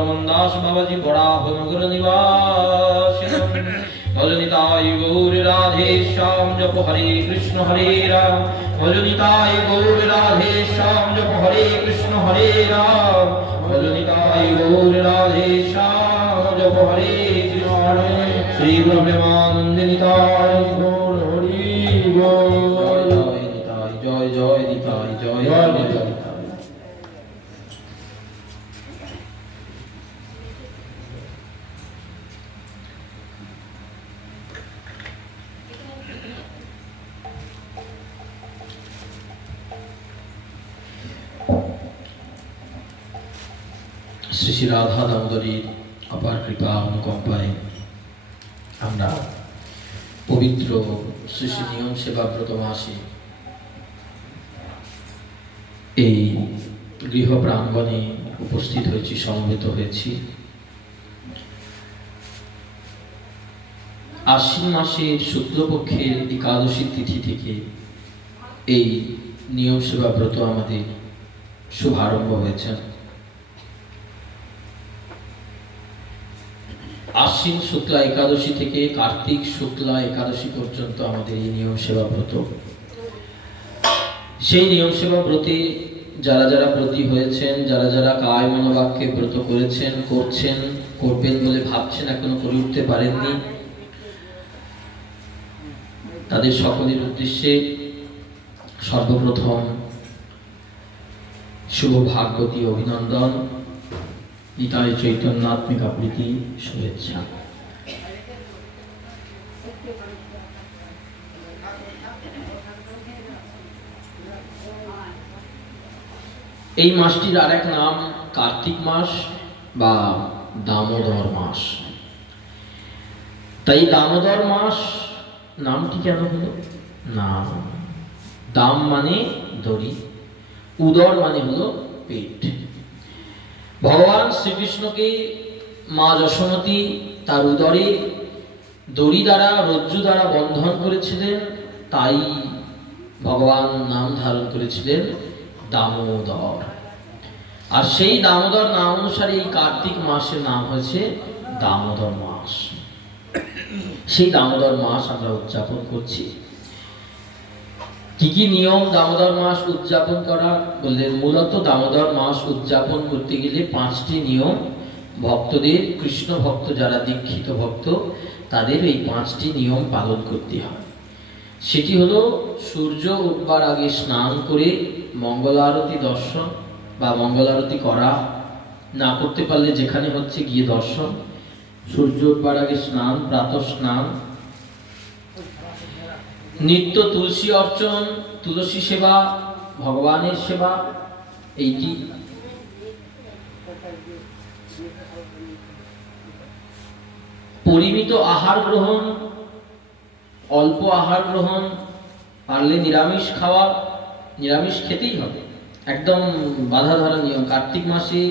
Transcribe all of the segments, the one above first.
दास बाबाजी बड़ा नगर निवासिनम भजनिताय गौर राधे श्याम जप हरे कृष्ण राम भजनिताय गौर राधे श्याम जप हरे कृष्ण राम भजनिताय गौर राधे श्याम जप हरे कृष्ण श्री गुरु प्रेमानंदिताय गौर हरि बोल जय जय निताय जय जय निताय। শ্রী শ্রী রাধা দামোদরীর অপার কৃপা অনুকম্পায় আমরা পবিত্র শ্রী শ্রী নিয়ম সেবাব্রত মাসে এই গৃহ প্রাঙ্গণে উপস্থিত হয়েছি, সমবেত হয়েছি। আশ্বিন মাসের শুক্লপক্ষের একাদশী তিথি থেকে এই নিয়ম সেবাব্রত আমাদের শুভারম্ভ হয়েছে। আশ্বিন শুক্লা একাদশী থেকে কার্তিক শুক্লা একাদশী পর্যন্ত আমাদের এই নিয়ম সেবা ব্রত। সেই নিয়ম সেবা ব্রতে যারা যারা ব্রতী হয়েছেন, যারা যারা কায় মনোবাক্যে ব্রত করেছেন, করছেন, করবেন বলে ভাবছেন, এখনো করে উঠতে পারেননি, তাদের সকলের উদ্দেশ্যে সর্বপ্রথম শুভ ভাগবতী অভিনন্দন, নিতাই চৈতন্যাত্মিকা প্রীতি, শুভেচ্ছা। এই মাসটির আর এক নাম কার্তিক মাস বা দামোদর মাস। তাই দামোদর মাস নামটি কেন হলো? না, দাম মানে দড়ি, উদর মানে হলো পেট। ভগবান শ্রীকৃষ্ণকে মা যশোমতী তার উদরে দড়ি দ্বারা, রজ্জু দ্বারা বন্ধন করেছিলেন, তাই ভগবান নাম ধারণ করেছিলেন দামোদর। আর সেই দামোদর নাম অনুসারে এই কার্তিক মাসের নাম হয়েছে দামোদর মাস। সেই দামোদর মাস আমরা উদযাপন করছি। কি কি নিয়ম দামোদর মাস উদযাপন করা বললেন? মূলত দামোদর মাস উদযাপন করতে গেলে 5টি নিয়ম ভক্তদের, কৃষ্ণ ভক্ত যারা দীক্ষিত ভক্ত, তাদের এই 5টি নিয়ম পালন করতে হয়। সেটি হলো সূর্য উঠবার আগে স্নান করে মঙ্গল আরতি দর্শন বা মঙ্গল আরতি করা, না করতে পারলে যেখানে হচ্ছে গিয়ে দর্শন। সূর্য উঠবার আগে স্নান, প্রাতঃ স্নান, নিত্য তুলসী অর্চন, তুলসী সেবা, ভগবানের সেবা, এইটি। পরিমিত আহার গ্রহণ, অল্প আহার গ্রহণ, পারলে নিরামিষ খাওয়া, নিরামিষ খেতেই হবে, একদম বাধা ধরা নিয়ম। কার্তিক মাসে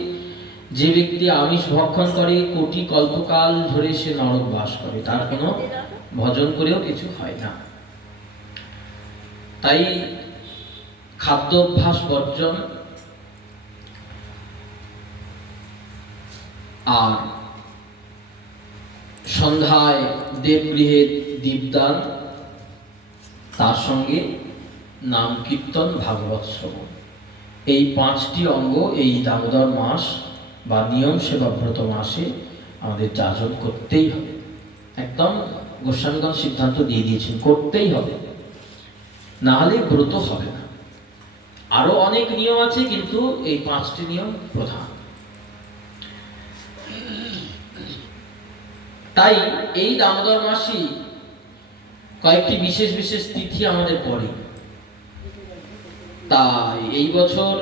যে ব্যক্তি আমিষ ভক্ষণ করে কোটি কল্পকাল ধরে সে নরক বাস করে, তার কোনো ভজন করেও কিছু হয় না। তাই খাদ্যাভ্যাস বর্জন, আর সন্ধ্যায় দেবগৃহে দীপদান, তার সঙ্গে নাম কীর্তন, ভাগবত শ্রবণ, এই 5টি অঙ্গ এই দামোদর মাস বা নিয়ম সেবাব্রত মাসে আমাদের যাজন করতেই হবে। একদম গোস্বামীগণ সিদ্ধান্ত দিয়ে দিয়েছেন, করতেই হবে, না হলে ব্রত হবে না। আরো অনেক নিয়ম আছে, কিন্তু এই 5টি নিয়ম প্রধান। তাই এই দামোদর মাসে কয়েকটি বিশেষ বিশেষ তিথি আমাদের পড়ে। তাই এই বছর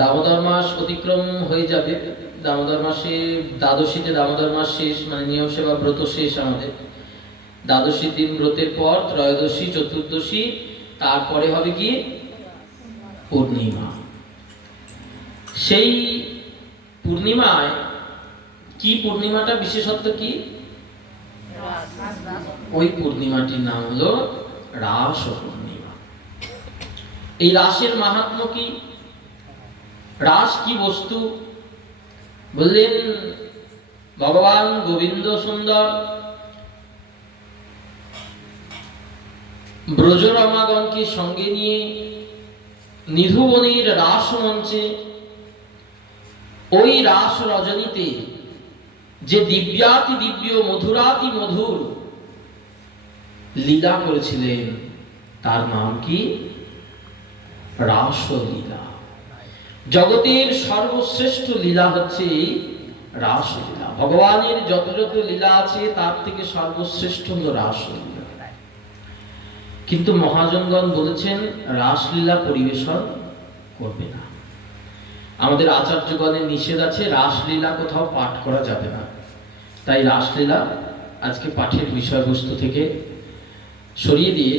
দামোদর মাস অতিক্রম হয়ে যাবে। দামোদর মাসে দ্বাদশীতে দামোদর মাস শেষ, মানে নিয়ম সেবা ব্রত শেষ আমাদের। দ্বাদশী দিন ব্রতের পর ত্রয়োদশী, চতুর্দশী, তারপরে হবে কি পূর্ণিমা। সেই পূর্ণিমায় কি, পূর্ণিমাটা বিশেষত্ব কি? ওই পূর্ণিমাটির নাম হলো রাস পূর্ণিমা। এই রাসের মাহাত্ম্য কি? রাস কি বস্তু? বললেন ভগবান গোবিন্দ সুন্দর ব্রজরমাগণকে সঙ্গে নিয়ে নিধুবনের রাস মঞ্চে ওই রাস রজনীতে যে দিব্যাতি দিব্য মধুরাতি মধুর লীলা করেছিলেন তার নাম কি? রাসলীলা। জগতের সর্বশ্রেষ্ঠ লীলা হচ্ছে রাসলীলা। ভগবানের যত যত লীলা আছে তার থেকে সর্বশ্রেষ্ঠ হল রাসলীলা। কিন্তু মহাজনগণ বলেছেন রাসলীলা পরিবেশন করবে না। আমাদের আচার্যগণের নিষেধ আছে, রাসলীলা কোথাও পাঠ করা যাবে না। তাই রাসলীলা আজকে পাঠের বিষয়বস্তু থেকে সরিয়ে দিয়ে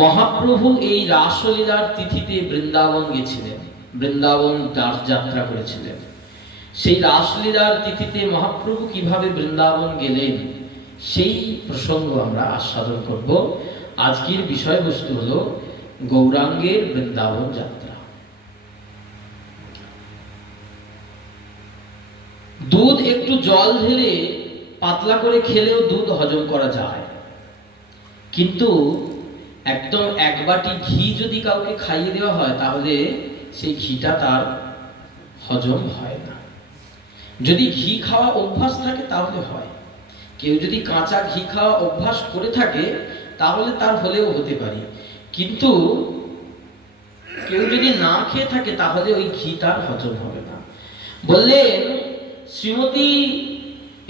মহাপ্রভু এই রাসলীলার তিথিতে বৃন্দাবন গেছিলেন, বৃন্দাবন যাত্রা করেছিলেন। সেই রাসলীলার তিথিতে মহাপ্রভু কিভাবে বৃন্দাবন গেলেন সেই প্রসঙ্গ আমরা আস্বাদন করব। আজকের বিষয়বস্তু হলো গৌরাঙ্গের বৃন্দাবন যাত্রা। দুধ একটু জল ঢেলে পাতলা করে খেলেও দুধ হজম করা যায়, কিন্তু একদম এক বাটি ঘি যদি কাউকে খাইয়ে দেওয়া হয় তাহলে সেই ঘিটা তার হজম হয় না। যদি ঘি খাওয়া অভ্যাস থাকে তাহলে হয়, কেউ যদি কাঁচা ঘি খাওয়া অভ্যাস করে থাকে তাহলে তার হলেও হতে পারে, কিন্তু কেউ যদি না খেয়ে থাকে তাহলে ওই ঘি তার হজম হবে না। বললেন শ্রীমতী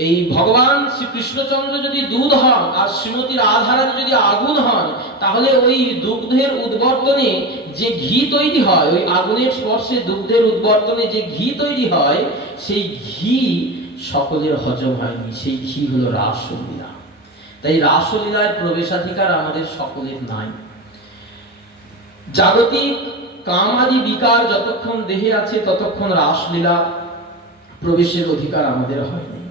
এই ভগবান শ্রীকৃষ্ণচন্দ্র যদি দুধ হন আর শ্রীমতী রাধারানী যদি আগুন হন, তাহলে ওই দুগ্ধের উদ্বর্তনে যে ঘি তৈরি হয়, ওই আগুনের স্পর্শে দুগ্ধের উদ্বর্তনে যে ঘি তৈরি হয়, সেই ঘি সকলের হজম হয়নি। সেই ঘি হলো রাসলীলা। তাই রাসলীলায় প্রবেশাধিকার আমাদের সকলের নাই। জাগতিক কামাদি বিকার যতক্ষণ দেহে আছে ততক্ষণ রাসলীলা প্রবেশের অধিকার আমাদের হয়নি।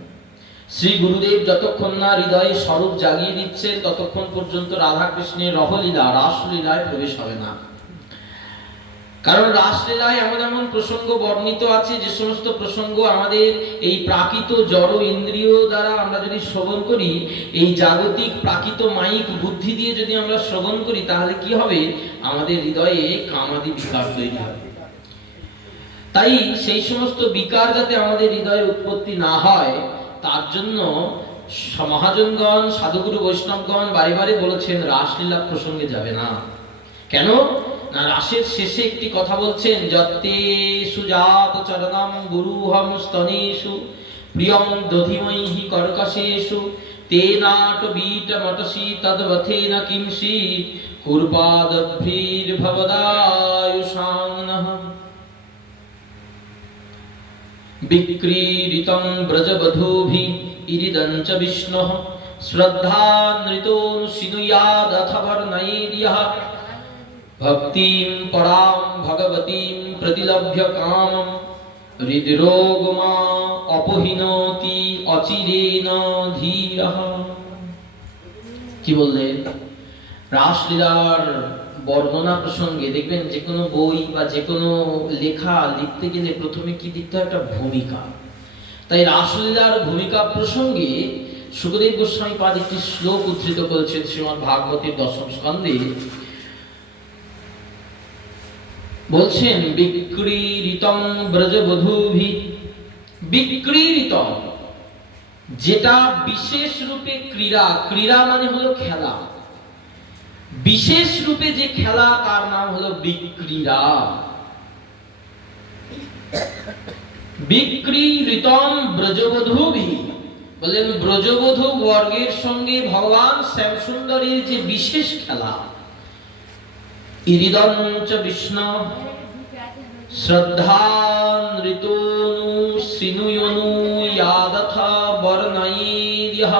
শ্রী গুরুদেব যতক্ষণ না হৃদয়ে স্বরূপ জাগিয়ে দিচ্ছেন ততক্ষণ পর্যন্ত রাধা কৃষ্ণের রহলীলা রাসলীলায় প্রবেশ হবে না। কারণ রাসলীলায় এমন এমন প্রসঙ্গ বর্ণিত আছে যে সমস্ত প্রসঙ্গ আমাদের এই প্রাকৃত জড় ইন্দ্রিয় দ্বারা আমরা যদি শ্রবণ করি, এই জাগতিক প্রাকৃত মাইক বুদ্ধি দিয়ে যদি আমরা শ্রবণ করি, তাহলে কি হবে? আমাদের হৃদয়ে কামাদি বিকার তৈরি হবে। তাই সেই সমস্ত বিকার যাতে আমাদের হৃদয়ে উৎপত্তি না হয় তার জন্য মহাজনগণ সাধুগুরু বৈষ্ণবগণ বারে বারে বলেছেন রাসলীলা প্রসঙ্গে যাবে না। কেন না? রাসের শেষে একটি কথা বলছেন, যত্তে সুজাত চরণম গুরুহম স্তনেষু প্রিয়ম দধিময়ি কর্কশেষু তেনাট বীট মটসি তদ্বথেন কিংসি কুর্পাদভীর ভবদায়ুষাংনঃ বিক্রীড়িতং ব্রজবধূভি ইরিদং চ বিষ্ণুঃ শ্রদ্ধানৃতোনুশীনুয়াদথ বর্ণয়েদিয়ঃ ভক্তিম পরাম ভগবতীম প্রতিলভ্য কামম হৃদরোগমা অপহিনতি অচিরেণ ধীরঃ। কি বললেন? রাসলীলার বর্ণনা প্রসঙ্গে দেখবেন যে কোনো বই বা যে কোনো লেখা লিখতে গেলে প্রথমে কি দিতে হয়? একটা ভূমিকা। তাই রাসলীলার ভূমিকা প্রসঙ্গে শুকদেব গোস্বামী পাদ একটি শ্লোক উদ্ধৃত করেছেন শ্রীমদ্ ভাগবতের 10ম স্কন্ধে। বলছেন বিক্রীড়িতং ব্রজবধূভি। বিক্রীড়িতং যেটা বিশেষ রূপে ক্রীড়া, ক্রীড়া মানে হলো খেলা, বিশেষ রূপে যে খেলা তার নাম হলো বিক্রীড়া। বিক্রীড়িতং ব্রজবধূভি বললেন ব্রজবধূ বর্গের সঙ্গে ভগবান শ্যামসুন্দরের যে বিশেষ খেলা। ইরিদং চ বিষ্ণু শ্রদ্ধানৃতোনু শ্রীনুয়নু ইয়াদথা বর্ণয়েদিয়ঃ।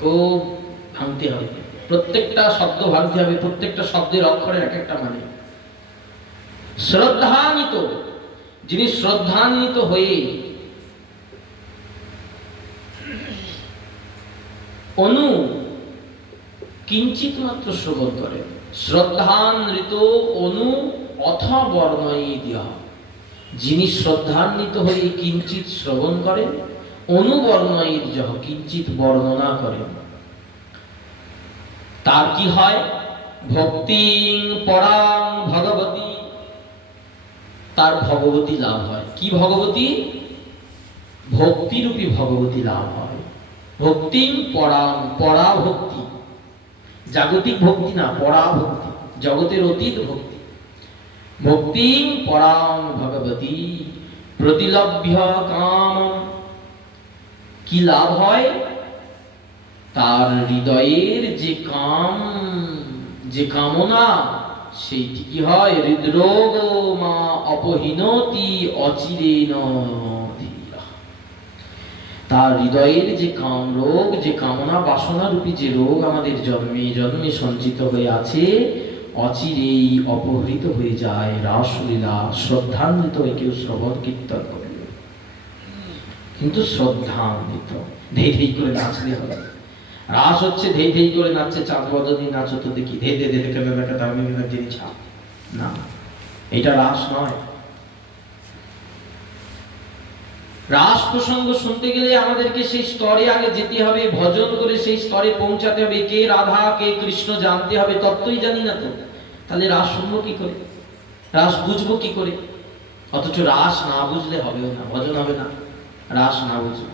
খুব ভাঙতে হবে, প্রত্যেকটা শব্দ ভাঙতে হবে, প্রত্যেকটা শব্দের অক্ষরের এক একটা মানে। শ্রদ্ধান্বিত, যিনি শ্রদ্ধান্বিত হয়ে অনু কিঞ্চিত মাত্র শ্রবণ করেন। শ্রদ্ধান্বিত অনু অথ বর্ণয়িদিহ, যিনি শ্রদ্ধান্বিত হয়ে কিঞ্চিত শ্রবণ করেন, অনুবর্ণয়িদিহ, কিঞ্চিত বর্ণনা করেন, তার কি হয়? ভক্তিং পরাং ভগবতী, তার ভগবতী লাভ হয়। কি ভগবতী? ভক্তিরূপী ভগবতী লাভ হয়। ভক্তিং পরাং, পরা ভক্তি, জাগতিক ভক্তি না, পরা ভক্তি, জগতের অতীত ভক্তি। ভক্তিং পরাং ভগবতী প্রতিলভ্য কাম, কি লাভ হয়? তার হৃদয়ের যে কাম, যে কামনা, সেইটি কি হয়? হৃদরোগ মা অপহীনতি অচিরেণ ধীরা। তার হৃদয়ের যে কাম রোগ, যে কামনা বাসনা রূপী যে রোগ আমাদের জন্মে জন্মে সঞ্চিত হয়ে আছে, অচিরেই অপহৃত হয়ে যায় রাসলীলা শ্রদ্ধান্বিত হয়ে কেউ শ্রবণ কীর্তন করল। কিন্তু শ্রদ্ধান্বিত, ধেই ধেই করে নাচলে হবে। রাস হচ্ছে ধেই ধেই করে নাচছে, চাঁদ বদনী নাচো তো দেখি, ধে ধে ধে দেখে দেখা তার বিভিন্ন জিনিস না, এটা রাস নয়। রাস প্রসঙ্গ শুনতে গেলে আমাদেরকে সেই স্তরে আগে যেতে হবে, ভজন করে সেই স্তরে পৌঁছাতে হবে। কে রাধা কে কৃষ্ণ জানতে হবে, তত্ত্বই জানি না তো, তাহলে রাস শুনবো কি করে, রাস বুঝবো কি করে? অথচ রাস না বুঝলে হবেও না, ভজন হবে না, রাস না বুঝলে।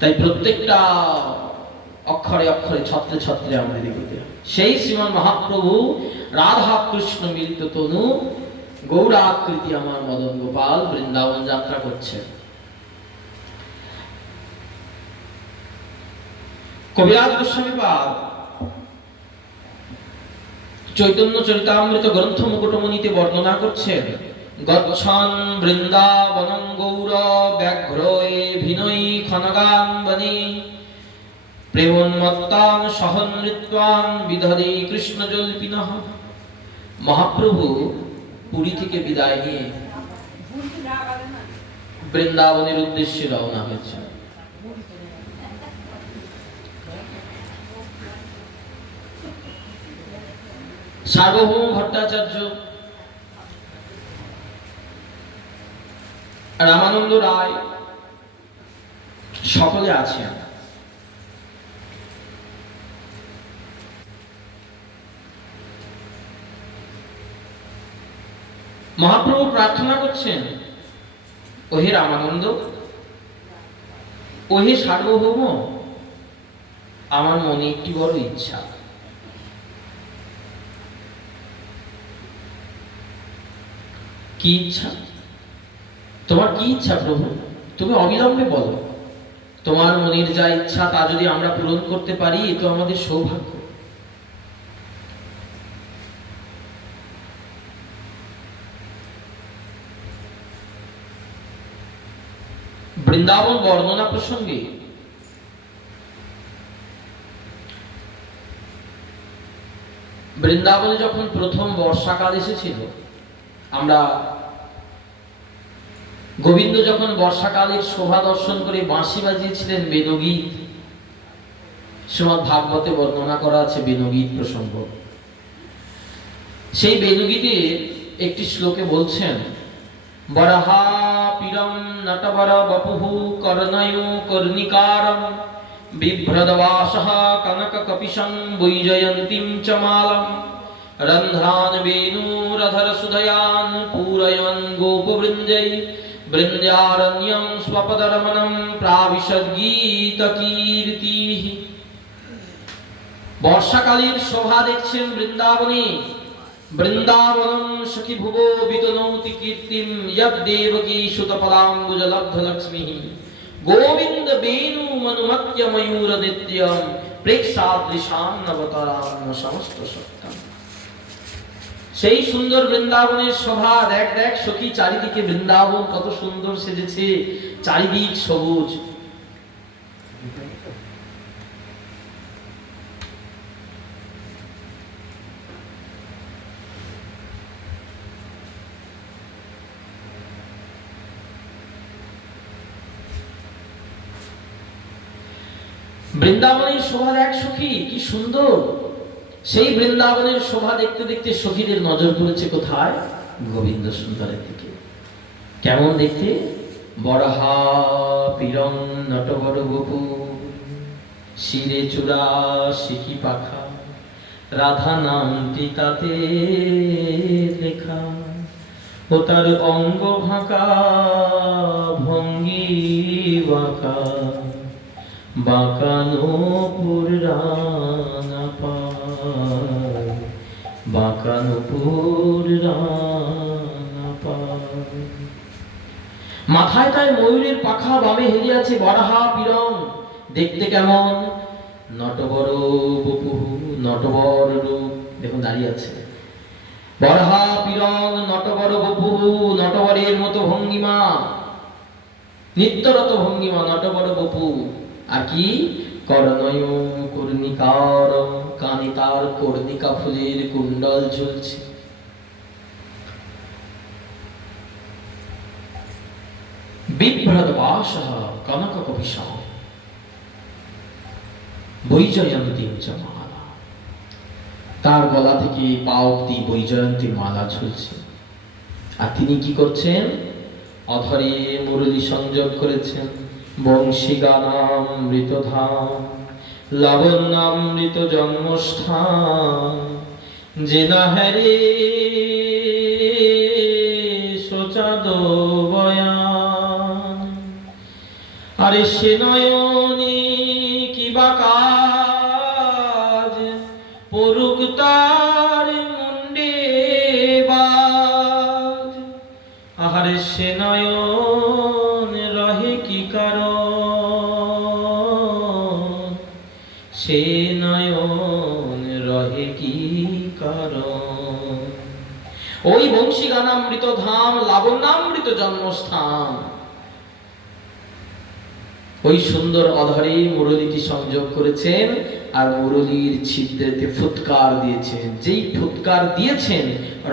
তাই প্রত্যেকটা অক্ষরে অক্ষরে ছত্রে ছত্রে আমাদের এগোতে হবে। সেই শ্রীমান মহাপ্রভু রাধা কৃষ্ণ মিলিত তনু গৌরাকৃতি আমার মদন গোপাল বৃন্দাবন যাত্রা করছে। কবিরাজ গোস্বামী পাদ চৈতন্য চরিতামৃত গ্রন্থ মুকুটমণিতে বর্ণনা করছেন, গচ্ছন বৃন্দাবনং গৌর ব্যাঘ্রয়ে ভিনৈ খনগান বনে প্রেমোন্মত্তান সহন নৃত্যান বিদধে কৃষ্ণ জল্পিনঃ। মহাপ্রভু পুরী থেকে বিদায় নিয়ে বৃন্দাবনের উদ্দেশ্যে রওনা হয়েছে। সার্বভৌম ভট্টাচার্য, রামানন্দ রায় সকলে আছেন। মহাপ্রভু প্রার্থনা করছেন, ওহে রামানন্দ, ওহে সার্বভৌম, আমার মনে একটি বড় ইচ্ছা। কি ইচ্ছা? তোমার কি ইচ্ছা প্রভু? তুমি অবিলম্বে বলো। তোমার মনের যা ইচ্ছা তা যদি আমরা পূরণ করতে পারি, এ তো আমাদের সৌভাগ্য। বৃন্দাবন বর্ণনা প্রসঙ্গে বৃন্দাবনে যখন প্রথম বর্ষাকাল এসেছিল, আমরা গোবিন্দ যখন বর্ষাকালের শোভা দর্শন করে বাঁশি বাজিয়েছিলেন, বেণুগীত, শ্রীমদ্ ভাগবতে বর্ণনা করা আছে বেণুগীত প্রসঙ্গ। সেই বেণুগীতের একটি শ্লোকে বলছেন, বরাহা পিরম নটবর বপুহু কর্ণয় কর্ণিকারম বিভ্রদবাসহ কনক কপিশং বৈজয়ন্তীম চ মালম রন্ধ্রান বেণুরধর সুধয়ান পূরয়ন গোপবৃন্दै বৃন্দারণ্যং স্বপদরমণম প্রাবিশদ্গীত কীর্তিঃ। বর্ষাকালের শোভা দেখছেন বৃন্দাবনে। বৃন্দাবনম সখী ভুবো বিতনৌতি কীর্তিম যদ্দেবকী সুতপদাম্বুজলব্ধ লক্ষ্মীঃ গোবিন্দ বেণু মনুমত্য ময়ূর নিত্যম প্রেক্ষাদৃশান অবতরান সমস্ত সত্যম। সেই সুন্দর বৃন্দাবনের শোভা দেখ, দেখ সখী, চারিদিকে বৃন্দাবন কত সুন্দর সেজেছে, চারিদিক সবুজ। বৃন্দাবনের শোভা দেখ সখী, কি সুন্দর। সেই বৃন্দাবনের শোভা দেখতে দেখতে সখীদের নজর পড়েছে কোথায়? গোবিন্দ সুন্দরের দিকে। কেমন দেখতে? বরাহা পিরং নটবর বপু, শিরে চূড়া শিখি পাখা, রাধা নামটি তাতে লেখা, ও তার অঙ্গ ভাঁকা ভঙ্গি বাঁকা, বাঁকানো পুরানা পায়, বাঁকানো পুরানা পায়। মাথায় তাই ময়ূরের পাখা, বামে হেলিয়াছে বরাহা পিরং। দেখতে কেমন? নটবর বপু, নটবর রূপ। দেখুন দাঁড়িয়ে আছে। বরাহা পিরং নটবর বপু, নটবরের মতো ভঙ্গিমা, নিত্যরত ভঙ্গিমা নটবর বপু। আর কি? করণয় কর্ণিকার, কানে তার কর্ণিকা ফুলের কুণ্ডল ঝুলছে। বিভ্রদ বাসঃ কনক কপিশং, বৈজয়ন্তী মালা। তার গলা থেকে পা অবধি বৈজয়ন্তী মালা ঝুলছে। আর তিনি কি করছেন? অধরে মুরলী সংযোগ করেছেন। বংশী গানামৃত ধাম, লাবণ্যামৃত জন্মস্থান, যে না হেরে সোচাদ বয়ান। আরে সে নয়নে কিবা কাজ, পড়ুক তার মুন্ডে বাজ। আহারে সে নয়ন রহে কি কারণ, সে নয়ন রহে কি কারণ। ওই বংশী গানামৃত ধাম, লাবণ্যামৃত জন্মস্থান, ওই সুন্দর অধরে মুরলীটি সংযোগ করেছেন। আর মুরলীর ছিদ্রেতে ফুৎকার দিয়েছেন। যেই ফুৎকার দিয়েছেন,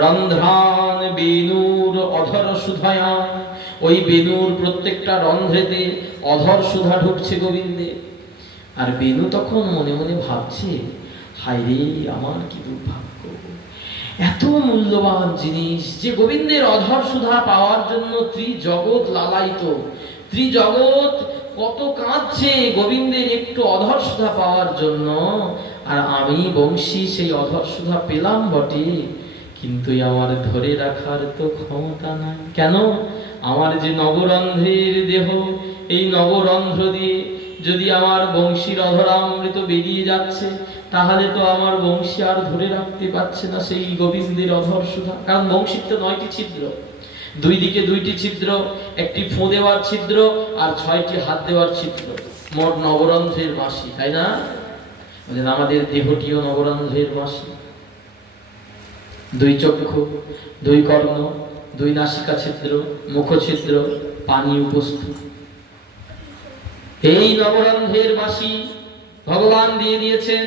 রন্ধ্রান বেণুর অধর সুধায়ান, ওই বেণুর প্রত্যেকটা রন্ধ্রেতে অধর সুধা ঢুকছে গোবিন্দে। আর বেণু তখন মনে মনে ভাবছে, হায় রে আমার কি দুর্ভাগ্য, এত মূল্যবান জিনিস যে গোবিন্দের অধর সুধা পাওয়ার জন্য ত্রিজগৎ লালায়িত, ত্রিজগৎ কত কাঁদছে গোবিন্দের একটু অধর সুধা পাওয়ার জন্য। আর আমি বংশী সেই অধর সুধা পেলাম বটে, কিন্তু আমার ধরে রাখার তো ক্ষমতা নাই। কেন? আমার যে নবরন্ধ্রের দেহ, এই নবরন্ধ্র দিয়ে যদি আমার বংশীর অধরামৃত বেরিয়ে যাচ্ছে, তাহলে তো আমার বংশী আর ধরে রাখতে পারছে না সেই গোবিন্দের অধর সুধা। কারণ বংশীর তো 9টি ছিদ্র, দুই দিকে 2টি ছিদ্র, একটি ফোঁ দেওয়ার ছিদ্র আর 6টি হাত দেওয়ার ছিদ্র, মোট নবরন্ধ্রের মাসি, তাই না? আমাদের দেহটিও নবরন্ধ্রের মাসি। 2 চক্ষু, 2 কর্ণ, 2 নাসিকা ছিদ্র, মুখ ছিদ্র, পানি উপস্থিত। এই নবরন্ধ্রের মাসি ভগবান দিয়ে দিয়েছেন।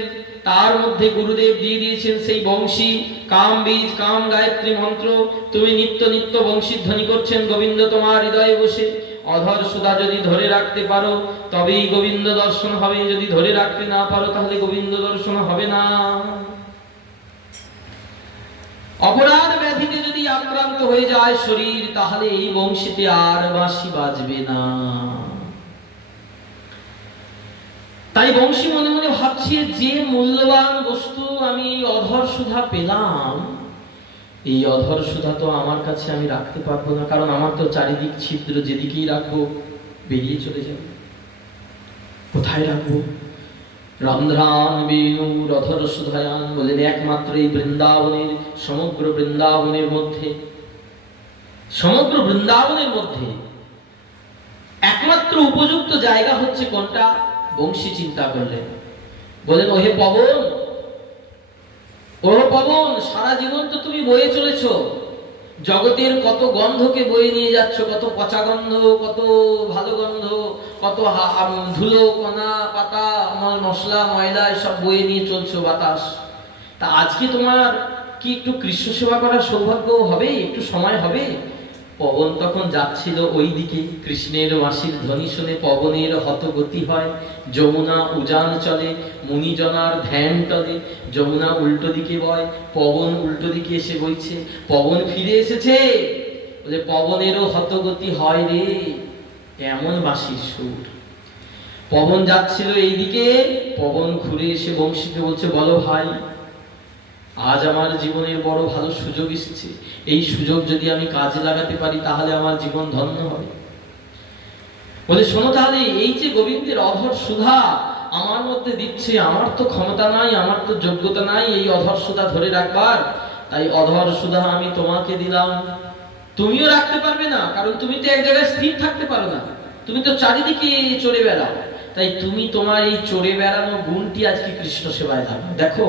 তার মধ্যে গুরুদেব দিয়ে দিয়েছেন সেই বংশী, কাম বীজ, কাম গায়ত্রী মন্ত্র। তুমি নিত্য নিত্য বংশী ধ্বনি করছেন গোবিন্দ তোমার হৃদয়ে বসে। অধর সুধা যদি ধরে রাখতে পারো তবেই গোবিন্দ দর্শন হবে, যদি ধরে রাখতে না পারো তাহলে গোবিন্দ দর্শন হবে না। অপরাধ ব্যাধিতে যদি আক্রান্ত হয়ে যায় শরীর, তাহলে এই বংশীতে আর বাঁশি বাজবে না। তাই বংশী মনে মনে ভাবছে, যে মূল্যবান বস্তু আমি অধর সুধা পেলাম, এই অধর সুধা তো আমার কাছে আমি রাখতে পারবো না। কারণ আমার তো চারিদিক ছিদ্র, যেদিকেই রাখবো বেরিয়ে চলে যাবে। কোথায় রাখবো? রন্ধ্রান বেণুর অধর সুধায়ান বলেন, একমাত্র এই বৃন্দাবনের, সমগ্র বৃন্দাবনের মধ্যে, সমগ্র বৃন্দাবনের মধ্যে একমাত্র উপযুক্ত জায়গা হচ্ছে কোনটা? বংশী চিন্তা করলেন। বলেন, ওহে পবন, ওহে পবন, সারা জীবন তো তুমি বয়ে চলেছ, জগতের কত গন্ধকে বয়ে নিয়ে যাচ্ছ, কত পচা গন্ধ, কত ভালো গন্ধ, কত ধুলো কণা পাতা মশলা ময়লা সব বয়ে নিয়ে চলছো বাতাস। তা আজকে তোমার কি একটু কৃষ্ণ সেবা করার সৌভাগ্য হবে? একটু সময় হবে? পবন তখন যাচ্ছিল ওই দিকে, কৃষ্ণের বাঁশির ধ্বনি শুনে পবনের হতগতি হয়, যমুনা উজান চলে, মুনিজনার ধ্যান টলে, যমুনা উল্টো দিকে বয়, পবন উল্টো দিকে এসে বইছে, পবন ফিরে এসেছে, বলে পবনেরও হতগতি হয় রে, এমন বাঁশির সুর। পবন যাচ্ছিল এইদিকে, পবন ঘুরে এসে বংশীকে বলছে, বলো ভাই, আজ আমার জীবনের বড় ভালো সুযোগ এসেছে, এই সুযোগ যদি আমি কাজে লাগাতে পারি তাহলে আমার জীবন ধন্য হবে। বলে শোনো তাহলে, এই যে গোবিন্দের অধর সুধা আমার মধ্যে দিচ্ছে, আমার তো ক্ষমতা নাই, আমার তো যোগ্যতা নাই এই অধর সুধা ধরে রাখবার, তাই অধর সুধা আমি তোমাকে দিলাম। তুমিও রাখতে পারবে না, কারণ তুমি তো এক জায়গায় স্থির থাকতে পারো না, তুমি তো চারিদিকে চড়ে বেড়াও, তাই তুমি তোমার এই চড়ে বেড়ানো গুণটি আজকে কৃষ্ণ সেবায় লাগাও। দেখো,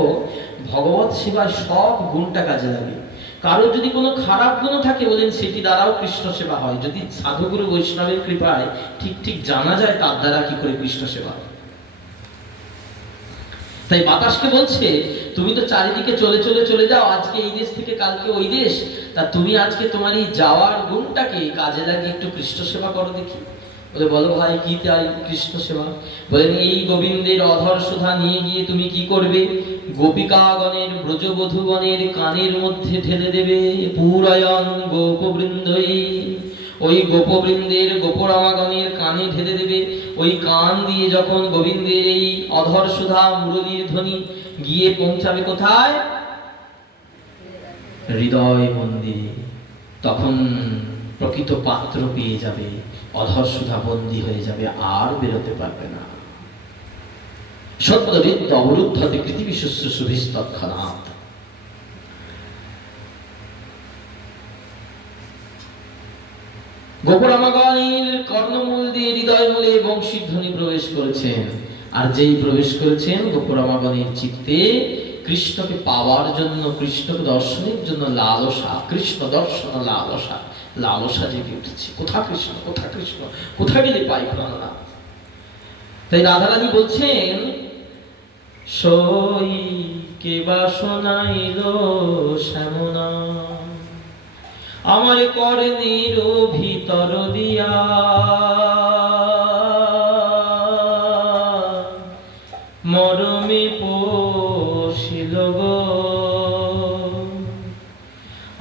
ভগবত সেবায় সব গুণটা কাজে লাগে। কারোর যদি কোনো খারাপ গুণ থাকে, বলেন সেটি দ্বারাও কৃষ্ণ সেবা হয়, যদি সাধুগুরু বৈষ্ণবের কৃপায় ঠিক ঠিক জানা যায় তার দ্বারা কি করে কৃষ্ণ সেবা হয়। তাই বাতাসকে বলছে, তুমি তো চারিদিকে চলে চলে চলে যাও, আজকে এই দেশ থেকে কালকে ওই দেশ, তা তুমি আজকে তোমার এই যাওয়ার গুণটাকে কাজে লাগিয়ে একটু কৃষ্ণ সেবা করো দেখি। বলে বলো ভাই, কি তাই কৃষ্ণ সেবা? বলেন এই গোবিন্দের অধর সুধা নিয়ে গিয়ে তুমি কি করবে? গোপিকাগণের ব্রজবধূগণের কানের মধ্যে ঢেলে দেবে, পুরায়ণ গোপবৃন্দই, ওই গোপবৃন্দের গোপরামাগণের কানে ঢেলে দেবে। ওই কান দিয়ে যখন গোবিন্দের এই অধর সুধা মুরলীর ধ্বনি গিয়ে পৌঁছাবে কোথায়? হৃদয় মন্দিরে, তখন প্রকৃত পাত্র পেয়ে যাবে, অধর সুধা বন্দী হয়ে যাবে, আর বেরোতে পারবে না। সত্যরিত অবরুদ্ধতে পৃথিবী শুশ্রূষুভিস্তৎক্ষণাৎ। গোপরামাগণের কর্ণমূল দিয়ে হৃদয় মূলে বংশীর ধ্বনি প্রবেশ করেছেন, আর যেই প্রবেশ করেছেন গোপরামাগণের চিত্তে কৃষ্ণকে পাওয়ার জন্য, কৃষ্ণকে দর্শনের জন্য লালসা, কৃষ্ণ দর্শন লালসা, লালসা জেগে উঠেছে। কোথা কৃষ্ণ, কোথা কৃষ্ণ, কোথা গেলে পাই প্রাণনাথ। তাই রাধারানী বলছেন, সই কে বাসনাইল শ্যামনা, আমার কর্ণের ভিতর দিয়া, মরমে পোষিল গো,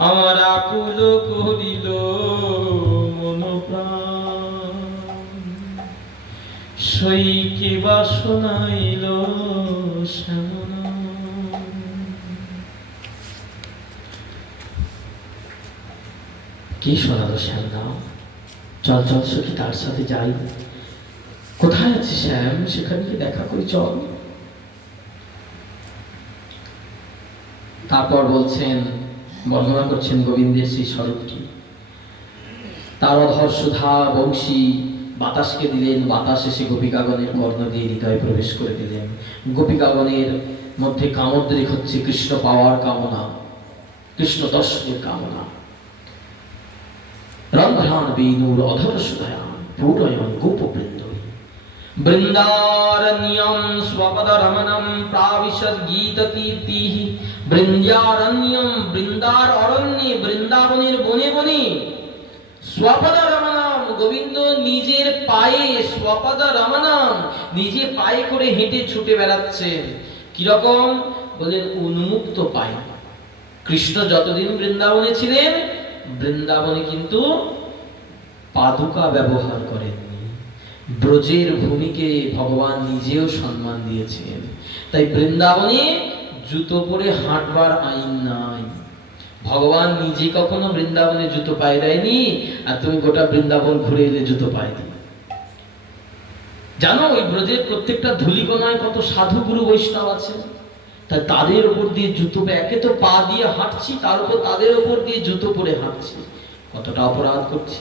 আমার আকুল করিল মন প্রাণ, সই কে বাসনাইল শ্যামনা। কি শোনালো শ্যাম নাম? চল চল সখী, তার সাথে যাই। কোথায় আছে শ্যাম? সেখানে কি দেখা করি, চল। তারপর বলছেন, বর্ণনা করছেন গোবিন্দের সেই স্বরূপটি। তার অধর সুধা বংশী বাতাসকে দিলেন, বাতাস এসে গোপিকাগণের কর্ণ দিয়ে হৃদয়ে প্রবেশ করে দিলেন। গোপিকাগণের মধ্যে কামোদ্রেক হচ্ছে কৃষ্ণ পাওয়ার কামনা, কৃষ্ণ দর্শনের কামনা। রন্ধ্রান বেণুর অধর সুধায়ান, পুরয়ন গোপবৃন্দই, বৃন্দারণ্যম স্বপদ রমণম প্রাবিশদ গীত কীর্তিঃ। বৃন্দারণ্যম, বৃন্দার অরণ্যে, বৃন্দাবনের বনে বনে, স্বপদ রমণম, গোবিন্দ নিজের পায়ে, স্বপদ রমণম, নিজে পায়ে করে হেঁটে ছুটে বেড়াচ্ছেন। কিরকম? বলেন উন্মুক্ত পায়ে। কৃষ্ণ যতদিন বৃন্দাবনে ছিলেন, বৃন্দাবনে কিন্তু পাদুকা ব্যবহার করেননি। ব্রজের ভূমিকে ভগবান নিজেও সম্মান দিয়েছেন। তাই বৃন্দাবনে জুতো পরে হাঁটবার আইন নাই। ভগবান নিজে কখনো বৃন্দাবনে জুতো পায়ে দেয়নি, আর তুমি গোটা বৃন্দাবন ঘুরে এলে জুতো পায়ে দিবে। জানো, ওই ব্রজের প্রত্যেকটা ধূলিকণায় কত সাধু গুরু বৈষ্ণব আছেন, তাই তাদের উপর দিয়ে জুতো, একে তো পা দিয়ে হাঁটছি, তার উপর তাদের উপর দিয়ে জুতো পরে হাঁটছি, কতটা অপরাধ করছি।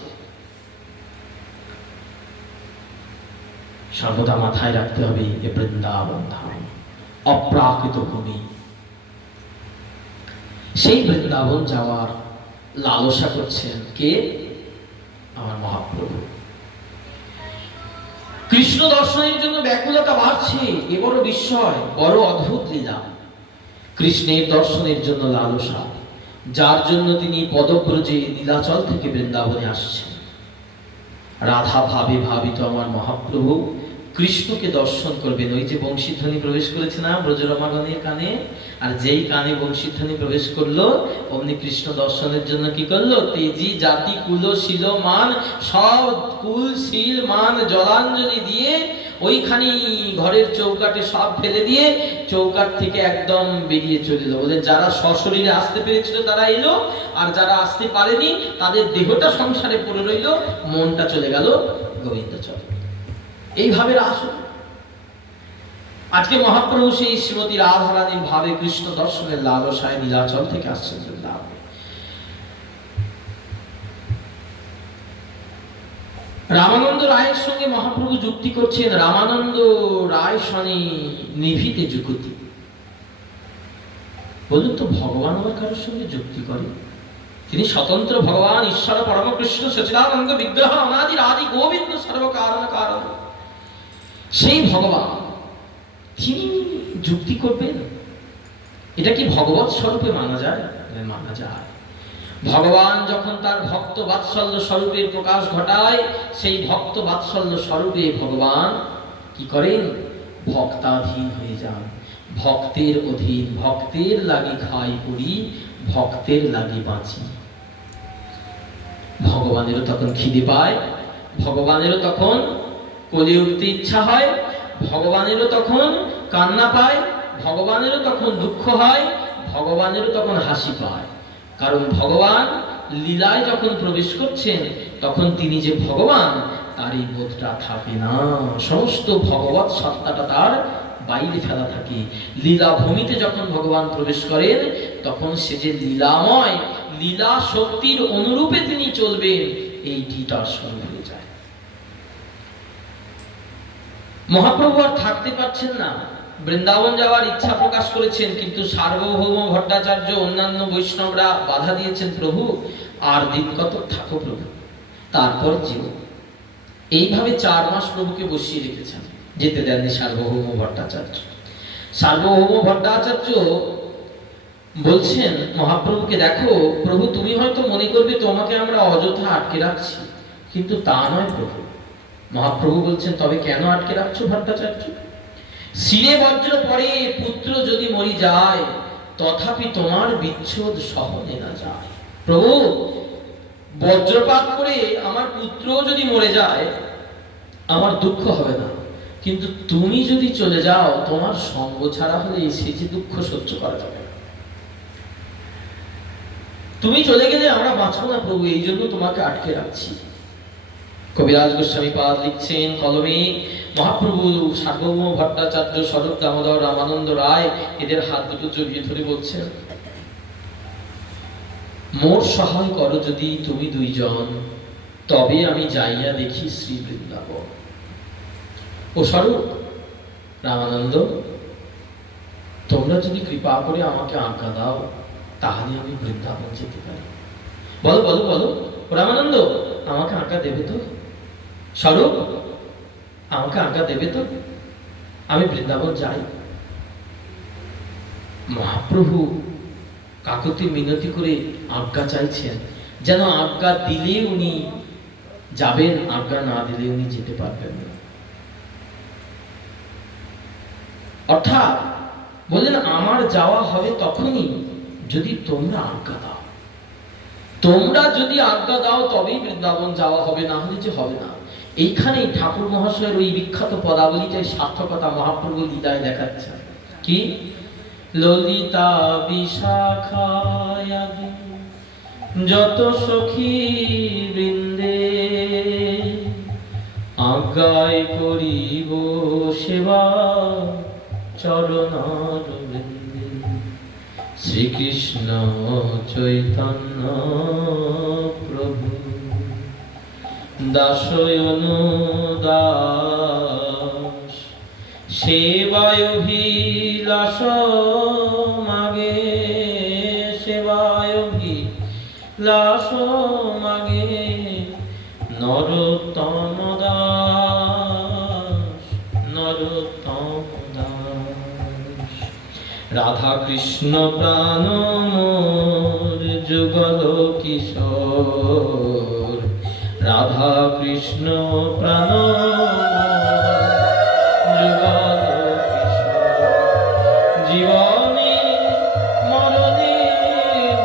সর্বদা মাথায় রাখতে হবে, এ বৃন্দাবন ধাম অপ্রাকৃত ভূমি। সেই বৃন্দাবন যাওয়ার লালসা করছেন কে? আমার মহাপ্রভু। কৃষ্ণ দর্শনের জন্য ব্যাকুলতা বাড়ছে, এ বড় বিস্ময়, বড় অদ্ভুত লীলা। কৃষ্ণের দর্শনের জন্য লালসা, যার জন্য তিনি পদব্রজে নীলাচল থেকে বৃন্দাবনে আসছেন। রাধা ভাবে ভাবিত আমার মহাপ্রভু কৃষ্ণকে দর্শন করবেন। ওই যে বংশীধ্বনি প্রবেশ করেছে না ব্রজরমাগণের কানে, আর যেই কানে বংশীধ্বনি প্রবেশ করলো অমনি কৃষ্ণ দর্শনের জন্য কি করলো? তেজি জাতি কুল শিল মান সব কুল শিল মান জলাঞ্জলি দিয়ে ওইখানে ঘরের চৌকাটে সব ফেলে দিয়ে চৌকাট থেকে একদম বেরিয়ে চলে এলো। বলে যারা সশরীরে আসতে পেরেছিল তারা এলো, আর যারা আসতে পারেনি তাদের দেহটা সংসারে পড়ে রইল, মনটা চলে গেল গোবিন্দ চলে। এইভাবে রাস। আজকে মহাপ্রভু সেই শ্রীমতী রাধারানীর ভাবে কৃষ্ণ দর্শনের লালসায় নীলাচল থেকে আসছেন বৃন্দাবনে। রামানন্দ রায়ের সঙ্গে মহাপ্রভু যুক্তি করছেন। রামানন্দ রায় শনি নিভিতে যুক্তি। বলুন তো, ভগবান আবার কারোর সঙ্গে যুক্তি করে? তিনি স্বতন্ত্র ভগবান, ঈশ্বর পরম কৃষ্ণ সচিদানন্দ বিগ্রহ, অনাদি আদি গোবিন্দ সর্বকারণ কারণ। সেই ভগবান তিনি যুক্তি করবেন? এটা কি ভগবৎ স্বরূপে মানা যায়? মানা যায়। ভগবান যখন তার ভক্ত বাৎসল্য স্বরূপের প্রকাশ ঘটায়, সেই ভক্ত বাৎসল্য স্বরূপে ভগবান কি করেন? ভক্তাধীন হয়ে যান, ভক্তের অধীন। ভক্তের লাগি খাই করি, ভক্তের লাগি বাঁচি। ভগবানেরও তখন খিদে পায়, ভগবানেরও তখন কোলে উঠতে ইচ্ছা হয়, ভগবানেরও তখন কান্না পায়, ভগবানেরও তখন দুঃখ হয়, ভগবানেরও তখন হাসি পায়। কারণ ভগবান লীলায় যখন প্রবেশ করছেন তখন তিনি যে ভগবান তার এই বোধটা থাকে না। সমস্ত ভগবৎ সত্তাটা তার বাইরে ফেলা থাকে। লীলা ভূমিতে যখন ভগবান প্রবেশ করেন তখন সে যে লীলাময়, লীলা শক্তির অনুরূপে তিনি চলবেন, এইটি তার স্বরূপ হয়ে যায়। মহাপ্রভু আর থাকতে পারছেন না, বৃন্দাবন যাওয়ার ইচ্ছা প্রকাশ করেছেন, কিন্তু সার্বভৌম ভট্টাচার্য অন্যান্য বৈষ্ণবরা বাধা দিয়েছেন, প্রভু আর দিন কত থাকো প্রভু, তারপর যেও। এইভাবে 4 মাস প্রভুকে বসিয়ে রেখেছেন, যেতে দেননি সার্বভৌম ভট্টাচার্য। সার্বভৌম ভট্টাচার্য বলছেন মহাপ্রভুকে, দেখো প্রভু, তুমি হয়তো মনে করবে তোমাকে আমরা অযথা আটকে রাখছি, কিন্তু তা নয় প্রভু। মহাপ্রভু বলছেন, তবে কেন আটকে রাখছো ভট্টাচার্য? শিরে বজ্র পরে পুত্র যদি মরি যায়, তথাপি তোমার বিচ্ছেদ সহনে না যায়। প্রভু, বজ্রপাত করে আমার পুত্র যদি মরে যায় আমার দুঃখ হবে না, কিন্তু তুমি যদি চলে যাও তোমার সঙ্গ ছাড়া হলে সে যে দুঃখ সহ্য করা যাবে না। তুমি চলে গেলে আমরা বাঁচবো না প্রভু, এই জন্য তোমাকে আটকে রাখছি। কবিরাজ গোস্বামী পাদ লিখছেন কলমে, মহাপ্রভু সার্বভৌম ভট্টাচার্য, স্বরূপ দামোদর, রামানন্দ রায় এদের হাত দুটো জড়িয়ে ধরে বলছেন, মোর সহায় করো যদি তুমি দুইজন, তবে আমি যাইয়া দেখি শ্রী বৃন্দাবন। ও স্বরূপ, রামানন্দ, তোমরা যদি কৃপা করে আমাকে আজ্ঞা দাও তাহলে আমি বৃন্দাবন যেতে পারি। বলো বলো বলো, রামানন্দ আমাকে আজ্ঞা দেবে তো? স্বরূপ আমাকে আজ্ঞা দেবে তো? আমি বৃন্দাবন যাই। মহাপ্রভু কাকুতি মিনতি করে আজ্ঞা চাইছেন, যেন আজ্ঞা দিলে উনি যাবেন, আজ্ঞা না দিলে উনি যেতে পারবেন না। অর্থাৎ বললেন, আমার যাওয়া হবে তখনই যদি তোমরা আজ্ঞা দাও। তোমরা যদি আজ্ঞা দাও তবেই বৃন্দাবন যাওয়া হবে, না হলে যে হবে না। এইখানেই ঠাকুর মহাশয়ের ওই বিখ্যাত পদাবলীটাই সার্থকতা মহাপ্রভু লীলায় দেখাচ্ছেন। কি? ললিতা বিশাখায়াদি যত সখী বৃন্দে, আজ্ঞায় করিব সেবা চরণার বৃন্দে। শ্রীকৃষ্ণ চৈতন্য প্রভু দাসয়নু দাস, সেবায়ভিলাষ মাগে, সেবায়ভিলাষ মাগে নরোত্তম দাস, নরোত্তম দাস। রাধা কৃষ্ণ প্রাণ মোর যুগল কিশোর, রাধা কৃষ্ণ প্রাণ যুগল কিশোর, জীবনে মরণে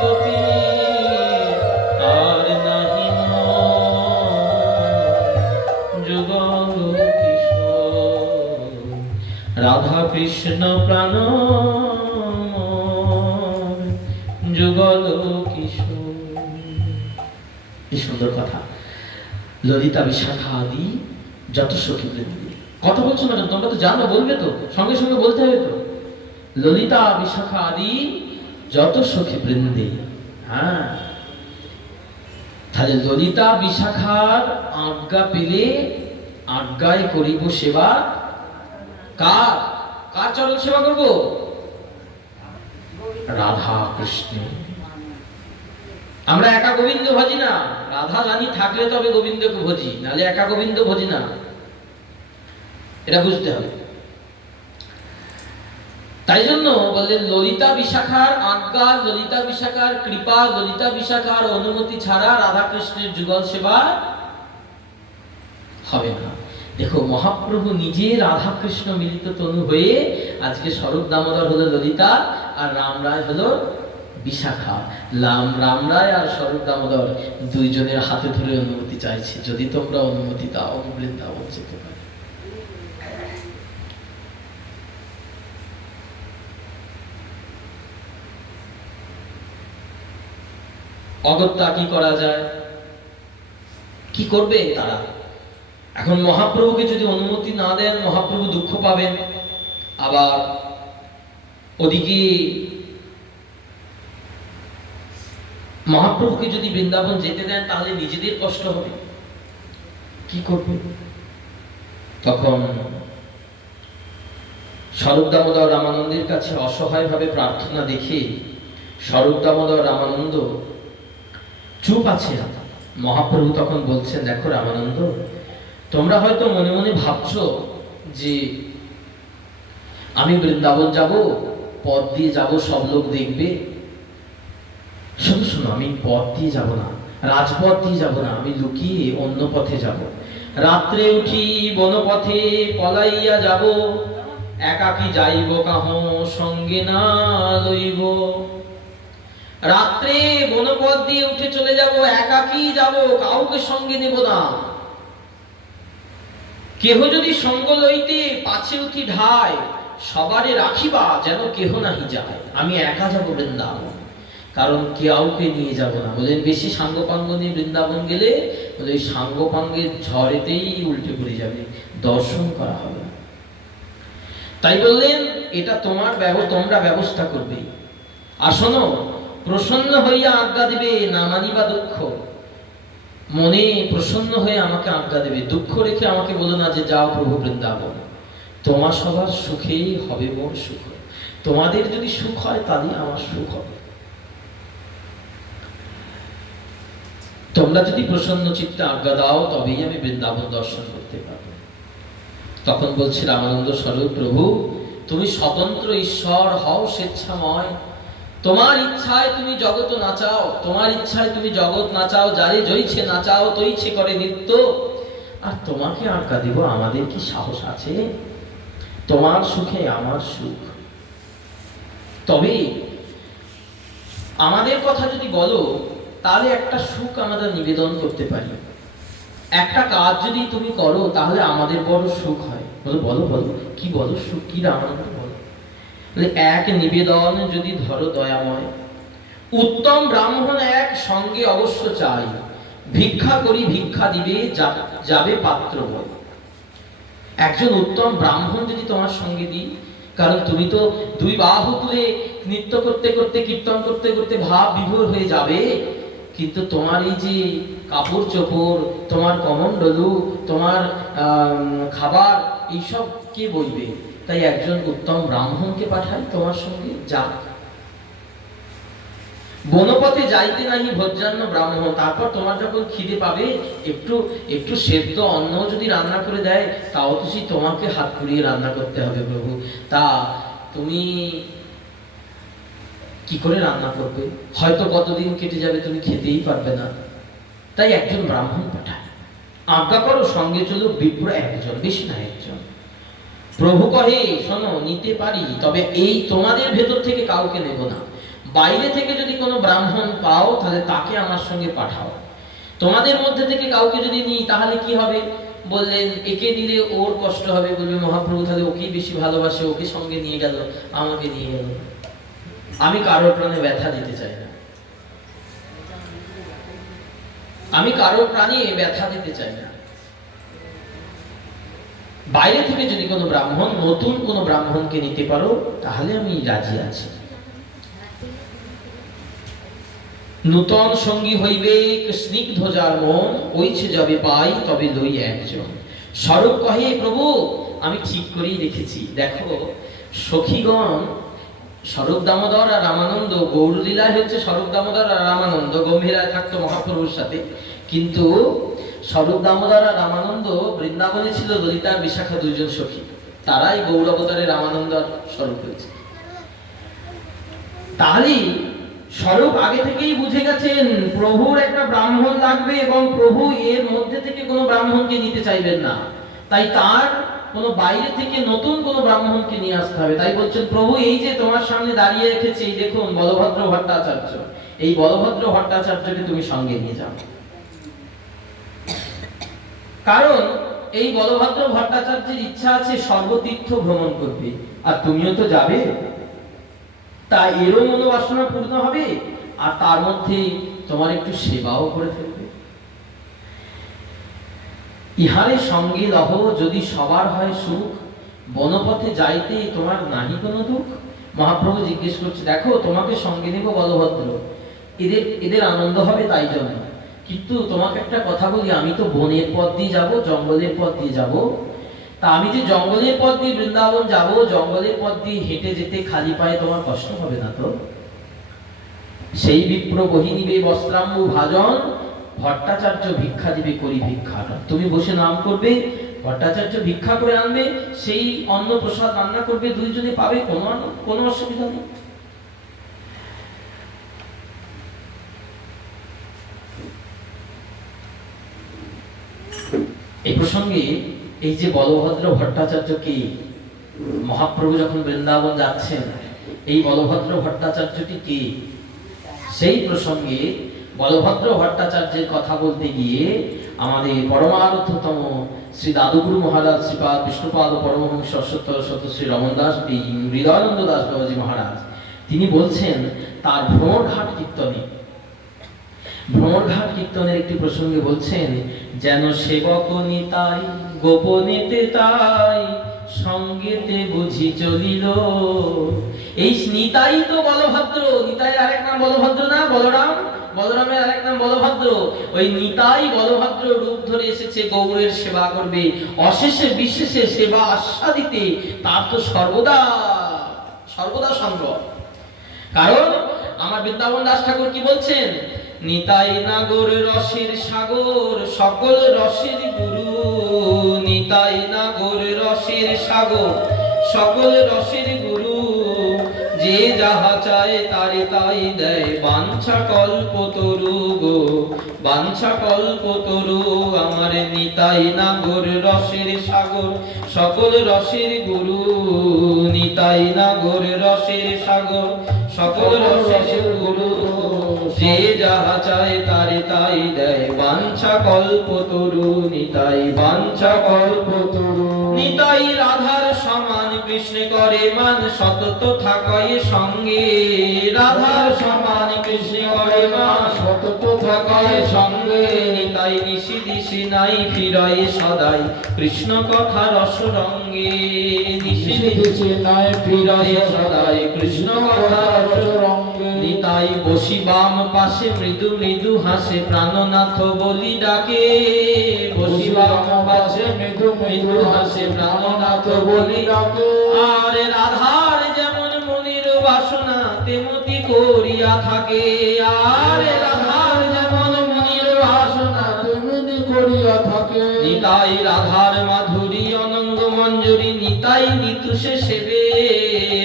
গতি আর নাহি যুগল কিশোর, রাধা কৃষ্ণ প্রাণ যুগল কিশোর। এই সুন্দর কথা। ললিতা বিশাখা আদি যত সখী বৃন্দি। কথা বলছো না তোমরা তো জানো, বলবে তো, সঙ্গে সঙ্গে বলতে হবে তো। ললিতা বিশাখা আদি যত সখী বৃন্দি। হ্যাঁ, তাহলে ললিতা বিশাখার আজ্ঞা পেলে আজ্ঞায় করিব সেবা। কার কার চরণ সেবা করব? রাধা কৃষ্ণ। আমরা একা গোবিন্দ ভজি না, রাধা রানী থাকলে তবে গোবিন্দকে ভজি, নাহলে একা গোবিন্দ ভজি না। এটা বুঝতে হবে। তাই জন্য বললেন ললিতা বিশাখার আজ্ঞা, ললিতা বিশাখার কৃপা, ললিতা বিশাখার অনুমতি ছাড়া রাধা কৃষ্ণের যুগল সেবা হবে না। দেখো, মহাপ্রভু নিজে রাধা কৃষ্ণ মিলিত তনু হয়ে আজকে স্বরূপ দামোদর হলো ললিতা আর রাম রায় হলো বিশাখা। রাম রায় আর স্বরূপ দামোদর দুইজনের হাতে ধরে অনুমতি চাইছে, যদি তোমরা অনুমতি দাও বৃন্দাবন যেতে পারে। অগত্যা কি করা যায়? কি করবে তারা? এখন মহাপ্রভুকে যদি অনুমতি না দেন, মহাপ্রভু দুঃখ পাবেন। আবার ওদিকে মহাপ্রভুকে যদি বৃন্দাবন যেতে দেন, তাহলে নিজেদের কষ্ট হবে। কি করবে? তখন স্বরূপ দামোদর রামানন্দের কাছে অসহায়ভাবে প্রার্থনা দেখে স্বরূপ দামোদর রামানন্দ চুপ আছে। মহাপ্রভু তখন বলছেন, দেখো রামানন্দ, তোমরা হয়তো মনে মনে ভাবছো যে আমি বৃন্দাবন যাব, পথ দিয়ে যাব, সব লোক দেখবে। শোনো শোনো, আমি পথ দিয়ে যাব না, রাজপথ দিয়ে যাব না, আমি লুকিয়ে অন্য পথে যাব। রাত্রে উঠি বনপথে পলাইয়া যাব, একাকী যাইব কাহ সঙ্গে না লইব। রাত্রে বনপথ দিয়ে উঠে চলে যাব, একাকী যাব, কাউকে সঙ্গে নেব না। কেহ যদি সঙ্গ লইতে পাছে উঠি ঢায়, সবারে রাখিবা যেন কেহ নাহি যায়। আমি একা যাব বৃন্দাবন, কারণ কাউকে নিয়ে যাব না। বলেন, বেশি সাঙ্গপাঙ্গ নিয়ে বৃন্দাবন গেলে বলে ওই সাঙ্গপাঙ্গের ঝড়েতেই উল্টে পড়ে যাবে, দর্শন করা হবে না। তাই বললেন, এটা তোমরা ব্যবস্থা করবে। আর শোনো, প্রসন্ন হইয়া আজ্ঞা দিবে, না মানিবা দুঃখ। মনে প্রসন্ন হয়ে আমাকে আজ্ঞা দেবে, দুঃখ রেখে আমাকে বলো না যে যাও প্রভু বৃন্দাবন। তোমার সবার সুখেই হবে মোর সুখ। তোমাদের যদি সুখ হয়, তাহলে আমার সুখ হবে। তোমরা যদি প্রসন্ন চিত্তে আজ্ঞা দাও, তবেই আমি বৃন্দাবন দর্শন করতে পারবো। তখন বলছে রামানন্দ স্বরূপ, প্রভু তুমি স্বতন্ত্র ঈশ্বর, হও স্বেচ্ছাময়। তোমার ইচ্ছায় তুমি জগৎ নাচাও, তোমার ইচ্ছায় তুমি জগৎ নাচাও, যারে জইছে নাচাও, তৈছে করে নিত্য। আর তোমাকে আজ্ঞা দিব, আমাদের কি সাহস আছে? তোমার সুখে আমার সুখ। তবে আমাদের কথা যদি বলো, তাহলে একটা সুখ আমরা নিবেদন করতে পারি। একটা কাজ যদি তুমি করো, তাহলে আমাদের বড় সুখ হয়। বলো বলো বলো, কি বলো সুখ কি? রামানন্দ বলো। এক নিবেদন যদি ধরো দয়াময়, উত্তম ব্রাহ্মণ এক সঙ্গে অবশ্য চাই, ভিক্ষা করি ভিক্ষা দিবে যাবে পাত্র বয়। একজন উত্তম ব্রাহ্মণ যদি তোমার সঙ্গে দিই, কারণ তুমি তো দুই বাহু তুলে নৃত্য করতে করতে, কীর্তন করতে করতে ভাব বিভোর হয়ে যাবে, কিন্তু তোমার এই যে কাপড় চোপড়, তোমার কমণ্ডলু, তোমার খাবার, এইসব কে বইবে? তাই একজন উত্তম ব্রাহ্মণকে পাঠাই তোমার সঙ্গে, যাক। বনপথে যাইতে নাহি ভোজ্যান্ন ব্রাহ্মণ। তারপর তোমার যখন খিদে পাবে, একটু একটু সেদ্ধ অন্ন যদি রান্না করে দেয়, তাও তো সেই তোমাকে হাত পুড়িয়ে রান্না করতে হবে প্রভু। তা তুমি কি করে রান্না করবে? হয়তো কতদিন কেটে যাবে, তুমি খেতেই পারবে না। তাই একজন ব্রাহ্মণ পাঠায়, আজ্ঞা করো সঙ্গে চলো বিপ্র একজন, বেশি না একজন। প্রভু কহে, শোনো, নিতে পারি, তবে এই তোমাদের ভেতর থেকে কাউকে নেব না। বাইরে থেকে যদি কোনো ব্রাহ্মণ পাও তাহলে তাকে আমার সঙ্গে পাঠাও। তোমাদের মধ্যে থেকে কাউকে যদি নিই তাহলে কি হবে? বললেন, একে দিলে ওর কষ্ট হবে, বলবে মহাপ্রভু তাহলে ওকেই বেশি ভালোবাসে, ওকে সঙ্গে নিয়ে গেল, আমাকে নিয়ে গেল। আমি কারোর প্রাণে ব্যথা দিতে চাই না, আমি কারোর প্রাণে ব্যথা দিতে চাই না। বাইরে থেকে যদি কোনো ব্রাহ্মণ, নতুন কোনো ব্রাহ্মণকে নিতে পারো তাহলে আমি রাজি আছি। নূতন সঙ্গী হইবে স্নিগ্ধ যার মন, ওইছে যাবে পাই তবে লই একজন। স্বরূপ কহে, প্রভু আমি ঠিক করেই রেখেছি। দেখো সখীগণ, স্বরূপ দামোদর আর রামানন্দ, গৌরলীলা হচ্ছে স্বরূপ দামোদর আর রামানন্দ, গম্ভীরায় থাকতো মহাপ্রভুর সাথে। কিন্তু স্বরূপ দামোদর আর রামানন্দ বৃন্দাবনে ছিল ললিতার বিশাখা দুইজন সখী, তারাই গৌর অবতারে রামানন্দ আর স্বরূপ হয়েছে। তাহলেই স্বরূপ আগে থেকেই বুঝে গেছেন প্রভুর একটা ব্রাহ্মণ লাগবে এবং প্রভু এর মধ্যে থেকে কোনো ব্রাহ্মণকে নিতে চাইবেন না। তাই তার কোনো বাইরে থেকে নতুন কোনো ব্রাহ্মণকে নিয়ে আসতে হবে। তাই বলছেন, প্রভু এই যে তোমার সামনে দাঁড়িয়ে রেখেছে, এই দেখুন বলভদ্র ভট্টাচার্য, এই বলভদ্র ভট্টাচার্যকে তুমি সঙ্গে নিয়ে যাও। কারণ এই বলভদ্র ভট্টাচার্যের ইচ্ছা আছে সর্বতীর্থ ভ্রমণ করবে, আর তুমিও তো যাবে, তা এরও মনোবাসনা পূর্ণ হবে, আর তার মধ্যে তোমার একটু সেবাও করে ফেলবে। ইহারে সঙ্গে লহ, যদি সবার হয় সুখ, বনপথে যাইতে তোমার নাহি কোনো দুঃখ। মহাপ্রভু জিজ্ঞেস করছে, দেখো তোমাকে সঙ্গে নেব বলভদ্র, এদের আনন্দ হবে তাই জন্য, কিন্তু তোমাকে একটা কথা বলি, আমি তো বনের পথ দিয়ে যাব, জঙ্গলের পথ দিয়ে যাব, তা আমি যে জঙ্গলের পথ দিয়ে বৃন্দাবন যাব, জঙ্গলের পথ দিয়ে হেঁটে যেতে খালি পায়ে তোমার কষ্ট হবে না তো? সেই বিপ্র বহি নিবে বস্ত্রাম্বু ভাজন, ভট্টাচার্য ভিক্ষা দিবে করি ভিক্ষাটন। তুমি বসে নাম করবে, ভট্টাচার্য ভিক্ষা করে আনবে, সেই অন্ন প্রসাদ রান্না করবে, দুইজনে পাবে, কোনো অসুবিধা নেই। এই প্রসঙ্গে এই যে বলভদ্র ভট্টাচার্য কে, মহাপ্রভু যখন বৃন্দাবন যাচ্ছেন, এই বলভদ্র ভট্টাচার্যটি কে, সেই প্রসঙ্গে বলভদ্র ভট্টাচার্যের কথা বলতে গিয়ে আমাদের পরমারাধ্যতম শ্রী দাদুগুরু মহারাজ শ্রীপাদ বিষ্ণুপাদ পরমহংস সত্যর সত শ্রী রমন দাস হৃদয়ানন্দ দাস বাবাজি মহারাজ, তিনি বলছেন তার ভ্রমরঘাট কীর্তনে, ভ্রমরঘাট কীর্তনের একটি প্রসঙ্গে বলছেন, যেন সেবক নিতাই গোপনেতে তাই সঙ্গেতে বুঝি চলিল। এই নিতাই তো বলভদ্র, নিতাইয়ের আরেক নাম বলভদ্র না বলরাম, বলরামের আরেক নাম বলভদ্র। ওই নিতাই বলভদ্র রূপ ধরে এসেছে গৌরের সেবা করবে, অশেষে বিশেষে সেবা আস্বাদিতে তার তো সর্বদা সর্বদা সংগ্রহ। কারণ আমার বৃন্দাবন দাস ঠাকুর কি বলছেন, নিতাই নাগর রসের সাগর সকল রসের গুরু, নিতাই নাগর রসের সাগর সকল রসের গুরু, যে যাহা চায় তারে তাই দেয়, বাঞ্ছা কল্পতরু গো বাঞ্ছা কল্পতরু। আমার নিতাই নাগর রসের সাগর সকল রসের গুরু, নিতাই নাগর রসের সাগর সকল রসের গুরু, যে যাহা চায় তারে তাই দেয়, বাঞ্ছা কল্পতরু নিতাই বাঞ্ছা কল্পতরু। নিতাই রাধার সমান কৃষ্ণ করে মান, সতত থাকায় সঙ্গে, রাধার সমান কৃষ্ণ করে মান, সতত থাকায় সঙ্গে। নিতাই নিশি দিশি নাই ফিরায় সদাই, কৃষ্ণ কথা রস রঙ্গে, নিশি দিশি নাই ফিরায় সদাই, কৃষ্ণ কথা রস রঙ্গে। নিতাই বসি বাম পাশে মৃদু মৃদু হাসে, প্রাণনাথ বলি ডাকে, বসি বাম পাশে মৃদু মৃদু হাসে, প্রাণনাথ বলি ডাকে। আর রাধার যেমন মনির বাসনা তেমতি করিয়া থাকে, আর রাধার যেমন মনির বাসনা তেমতি করিয়া থাকে। নিতাই রাধার মাধুরী অনঙ্গ মঞ্জুরি, নিতাই নিতুষে সেবে,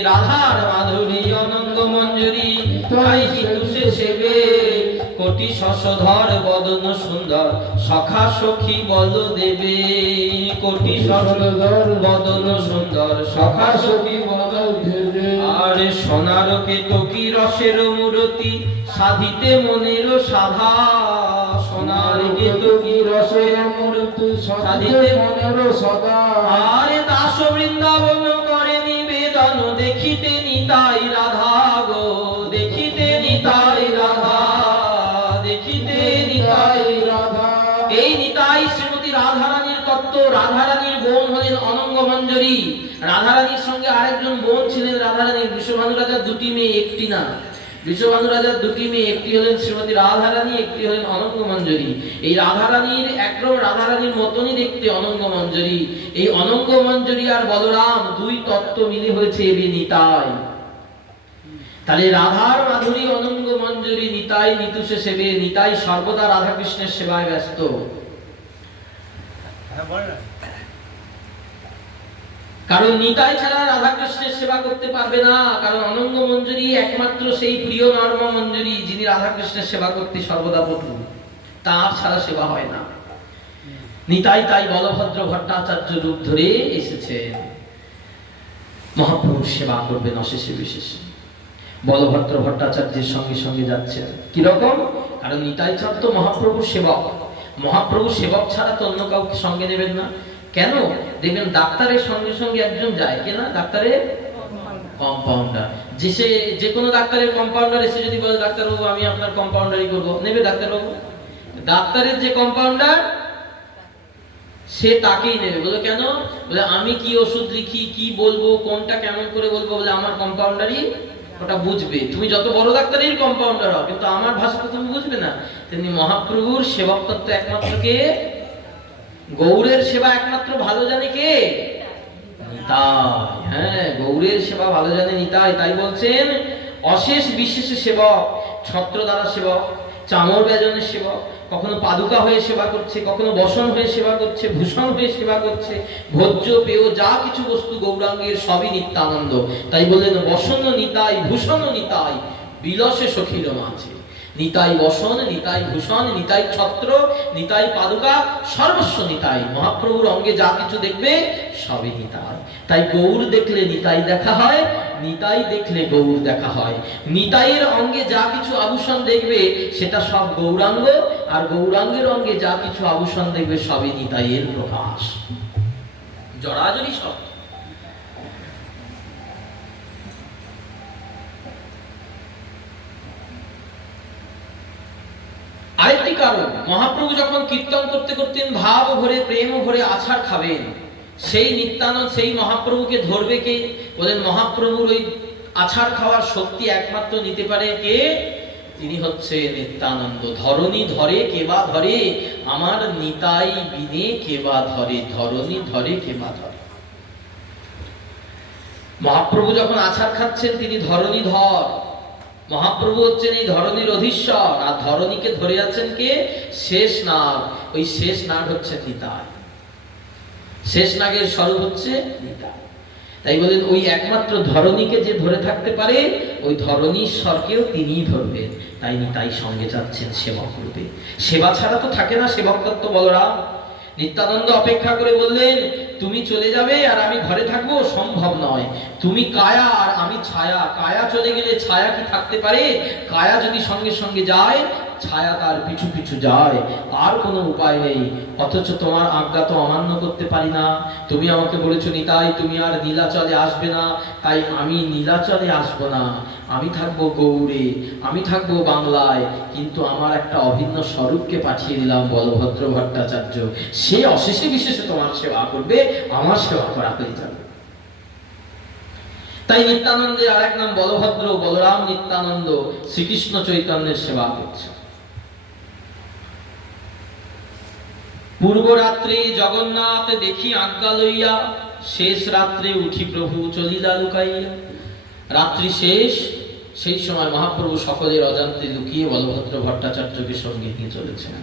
রাধার মাধুরী অনঙ্গ মঞ্জুরি কোটি শশধর বদন সুন্দর সখা সখী বল দেবে। কোটি শশধর বদন সুন্দর সখা সখী বল দেবে। আর সোনার কেতকী রসের মূরতি সাধিতে মনের সাধা। সোনার কেতকী রসের মূরতি সাধিতে মনের সাধা। আরে দাস বৃন্দাবন করে নিবেদন দেখিতে নিতাই রাধা গো। দেখিতে নিতাই রাধা, দেখিতে নিতাই রাধা। এই নিতাই শ্রীমতী রাধারানীর তত্ত্ব। রাধারানীর বোন হলেন অনঙ্গ মঞ্জরী। রাধারানীর সঙ্গে আরেকজন বোন ছিলেন রাধারানীর। বৃষভানু রাজার দুটি মেয়ে, একটি না। বৃষভানু রাজার দুটি মেয়ে, একটি হলেন শ্রীমতী রাধারানী, একটি হলেন অনঙ্গ মঞ্জরী। এই রাধারানীর একদম রাধারানীর মতনই দেখতে অনঙ্গ মঞ্জরী। এই অনঙ্গ মঞ্জরী আর বলরাম দুই তত্ত্ব মিলে হয়েছে এ নিতাই। তাহলে রাধার মাধুরী অনঙ্গ মঞ্জরী, নিতাই নিতুষে সেবে। নিতাই সর্বদা রাধা কৃষ্ণের সেবায় ব্যস্ত। কারণ নিতাই ছাড়া রাধা কৃষ্ণের সেবা করতে পারবে না। কারণ অনঙ্গ মঞ্জরী একমাত্র সেই প্রিয় নর্ম মঞ্জরী যিনি রাধা কৃষ্ণের সেবা করতে সর্বদা পটু। তার ছাড়া সেবা হয় না। নিতাই তাই বলভদ্র ভট্টাচার্য রূপ ধরে এসেছেন। মহাপ্রভুর সেবা করবেন অশেষে বিশেষে। বলভদ্র ভট্টাচার্যের সঙ্গে সঙ্গে যাচ্ছেন। কিরকম? কারণ নিতাই চাঁদ তো মহাপ্রভুর সেবক। মহাপ্রভুর সেবক ছাড়া তো অন্য কাউকে সঙ্গে নেবেন না। কেন? দেখবেন ডাক্তারের সঙ্গে সঙ্গে একজন যায় কেনা, ডাক্তারের কম্পাউন্ডার। যে কোনো ডাক্তারের কম্পাউন্ডার এসে যদি বলে ডাক্তারবাবু আমি আপনার কম্পাউন্ডারই করবো, নেবে ডাক্তারবাবু? ডাক্তারের যে কম্পাউন্ডার সে তাকেই নেবে। বলে কেন? বলে আমি কি ওষুধ লিখি, কি বলবো, কোনটা কেমন করে বলবো, বলে আমার কম্পাউন্ডারই ওটা বুঝবে। তুমি যত বড় ডাক্তারের কম্পাউন্ডার হও, কিন্তু আমার ভাষা তো তুমি বুঝবে না। তেমনি মহাপ্রভুর সেবক তত্ত্ব একমাত্র কে? গৌরের সেবা একমাত্র ভালো জানে কে? নিতাই। হ্যাঁ, গৌরের সেবা ভালো জানে নিতাই। তাই বলছেন অশেষ বিশেষে সেবক, ছত্র দ্বারা সেবক, চামর ব্যজনের সেবক, কখনো পাদুকা হয়ে সেবা করছে, কখনো বসন হয়ে সেবা করছে, ভূষণ হয়ে সেবা করছে। ভোজ্য পেয় যা কিছু বস্তু গৌরাঙ্গের সবই নিত্যানন্দ। তাই বললেন বসন নিতাই, ভূষণ নিতাই, বিলসে সখীর মাঝে। নিতাই বসন, নিতাই ভূষণ, নিতাই ছত্র, নিতাই পাদুকা, সর্বস্ব নিতাই। মহাপ্রভুর অঙ্গে যা কিছু দেখবে সবই নিতাই। তাই গৌর দেখলে নিতাই দেখা হয়, নিতাই দেখলে গৌর দেখা হয়। নিতাইয়ের অঙ্গে যা কিছু আভূষণ দেখবে সেটা সব গৌরাঙ্গ, আর গৌরাঙ্গের অঙ্গে যা কিছু আভূষণ দেখবে সবই নিতাইয়ের প্রকাশ। জড়াজড়ি সব। আরেকটি কারণ, মহাপ্রভু যখন কীর্তন করতে করতেন ভাব ভরে প্রেম ভরে আছাড় খাবেন, সেই নিত্যানন্দ সেই মহাপ্রভুকে ধরবে কে? বলেন মহাপ্রভুর ওই আছাড় খাওয়ার শক্তি একমাত্র নিতে পারে কে? তিনি হচ্ছে নিত্যানন্দ। ধরণী ধরে কেবা ধরে, আমার নিতাই বিনে কেবা ধরে। ধরণী ধরে কেবা ধরে। মহাপ্রভু যখন আছাড় খাচ্ছেন তিনি ধরণী ধর। মহাপ্রভু হচ্ছেন এই ধরণীর অধীশ্বর, আর ধরণীকে ধরে আছেন কে? শেষ নাগ। ওই শেষ নাগ হচ্ছে নিতাই। শেষ নাগের স্বরূপ হচ্ছে নিতাই। তাই বলেন ওই একমাত্র ধরণীকে যে ধরে থাকতে পারে, ওই ধরণীশ্বরকেও তিনিই ধরবেন। তাই নিতাই সঙ্গে যাচ্ছেন সেবক রূপে। সেবা ছাড়া তো থাকে না সেবক তত্ত্ব বলরাম। নিত্যানন্দ অপেক্ষা করে বললেন তুমি চলে যাবে আর আমি ঘরে থাকবো, সম্ভব নয়। তুমি কায়া আর আমি ছায়া। কায়া চলে গেলে ছায়া কি থাকতে পারে? কায়া যদি সঙ্গে সঙ্গে যায়, ছায়া তার পিছু পিছু যায়, আর কোনো উপায় নেই। অথচ তোমার আজ্ঞা তো অমান্য করতে পারি না। তুমি আমাকে বলেছো নিতাই তুমি আর নীলাচলে আসবে না, তাই আমি নীলাচলে আসবো না। আমি থাকবো গৌড়ে, আমি থাকবো বাংলায়। কিন্তু আমার একটা অভিন্ন স্বরূপকে পাঠিয়ে দিলাম বলভদ্র ভট্টাচার্য, সে অশেষে বিশেষে তোমার সেবা করবে, আমার সেবা করা হয়ে যাবে। তাই নিত্যানন্দের আর এক নাম বলভদ্র। বলরাম নিত্যানন্দ শ্রীকৃষ্ণ চৈতন্যের সেবা করছে। পূর্ব রাত্রে জগন্নাথ দেখি আজ্ঞা লইয়া, শেষ রাত্রে উঠি প্রভু চলিলা লুকাইয়া। রাত্রি শেষ, সেই সময় মহাপ্রভু সকলের অজান্তে লুকিয়ে বলভদ্র ভট্টাচার্যকে সঙ্গে নিয়ে চলেছেন।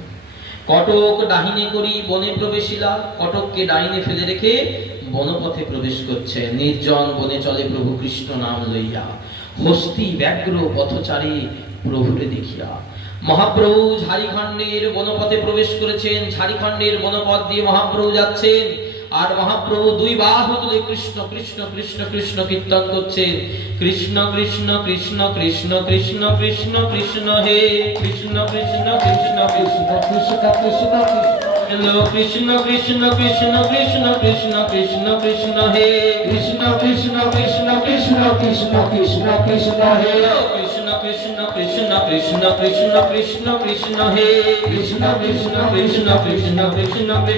কটক ডাহিনে করি বনে প্রবেশিলা। কটককে ডাইনে ফেলে রেখে বনপথে প্রবেশ করছে। নির্জন বনে চলে প্রভু কৃষ্ণ নাম লইয়া। হস্তি ব্যাঘ্র পথচারী প্রভুরে দেখিয়া। মহাপ্রভু ঝাড়িখণ্ডের বনপথে প্রবেশ করেছেন। ঝাড়িখণ্ডের বনপথ দিয়ে মহাপ্রভু যাচ্ছেন, আর মহাপ্রভু দুই বাহু তুলে কৃষ্ণ কৃষ্ণ কৃষ্ণ কৃষ্ণ কীর্তন করছেন। কৃষ্ণ কৃষ্ণ কৃষ্ণ কৃষ্ণ কৃষ্ণ কৃষ্ণ কৃষ্ণ হে কৃষ্ণ কৃষ্ণ কৃষ্ণ কৃষ্ণ কৃষ্ণ কৃষ্ণ কৃষ্ণ কৃষ্ণ কৃষ্ণ কৃষ্ণ কৃষ্ণ কৃষ্ণ কৃষ্ণ হে কৃষ্ণ কৃষ্ণ কৃষ্ণ কৃষ্ণ কৃষ্ণ কৃষ্ণ কৃষ্ণ হে কৃষ্ণ কৃষ্ণ কৃষ্ণ কৃষ্ণ কৃষ্ণ কৃষ্ণ কৃষ্ণ হে কৃষ্ণ কৃষ্ণ কৃষ্ণ কৃষ্ণ কৃষ্ণ কৃষ্ণ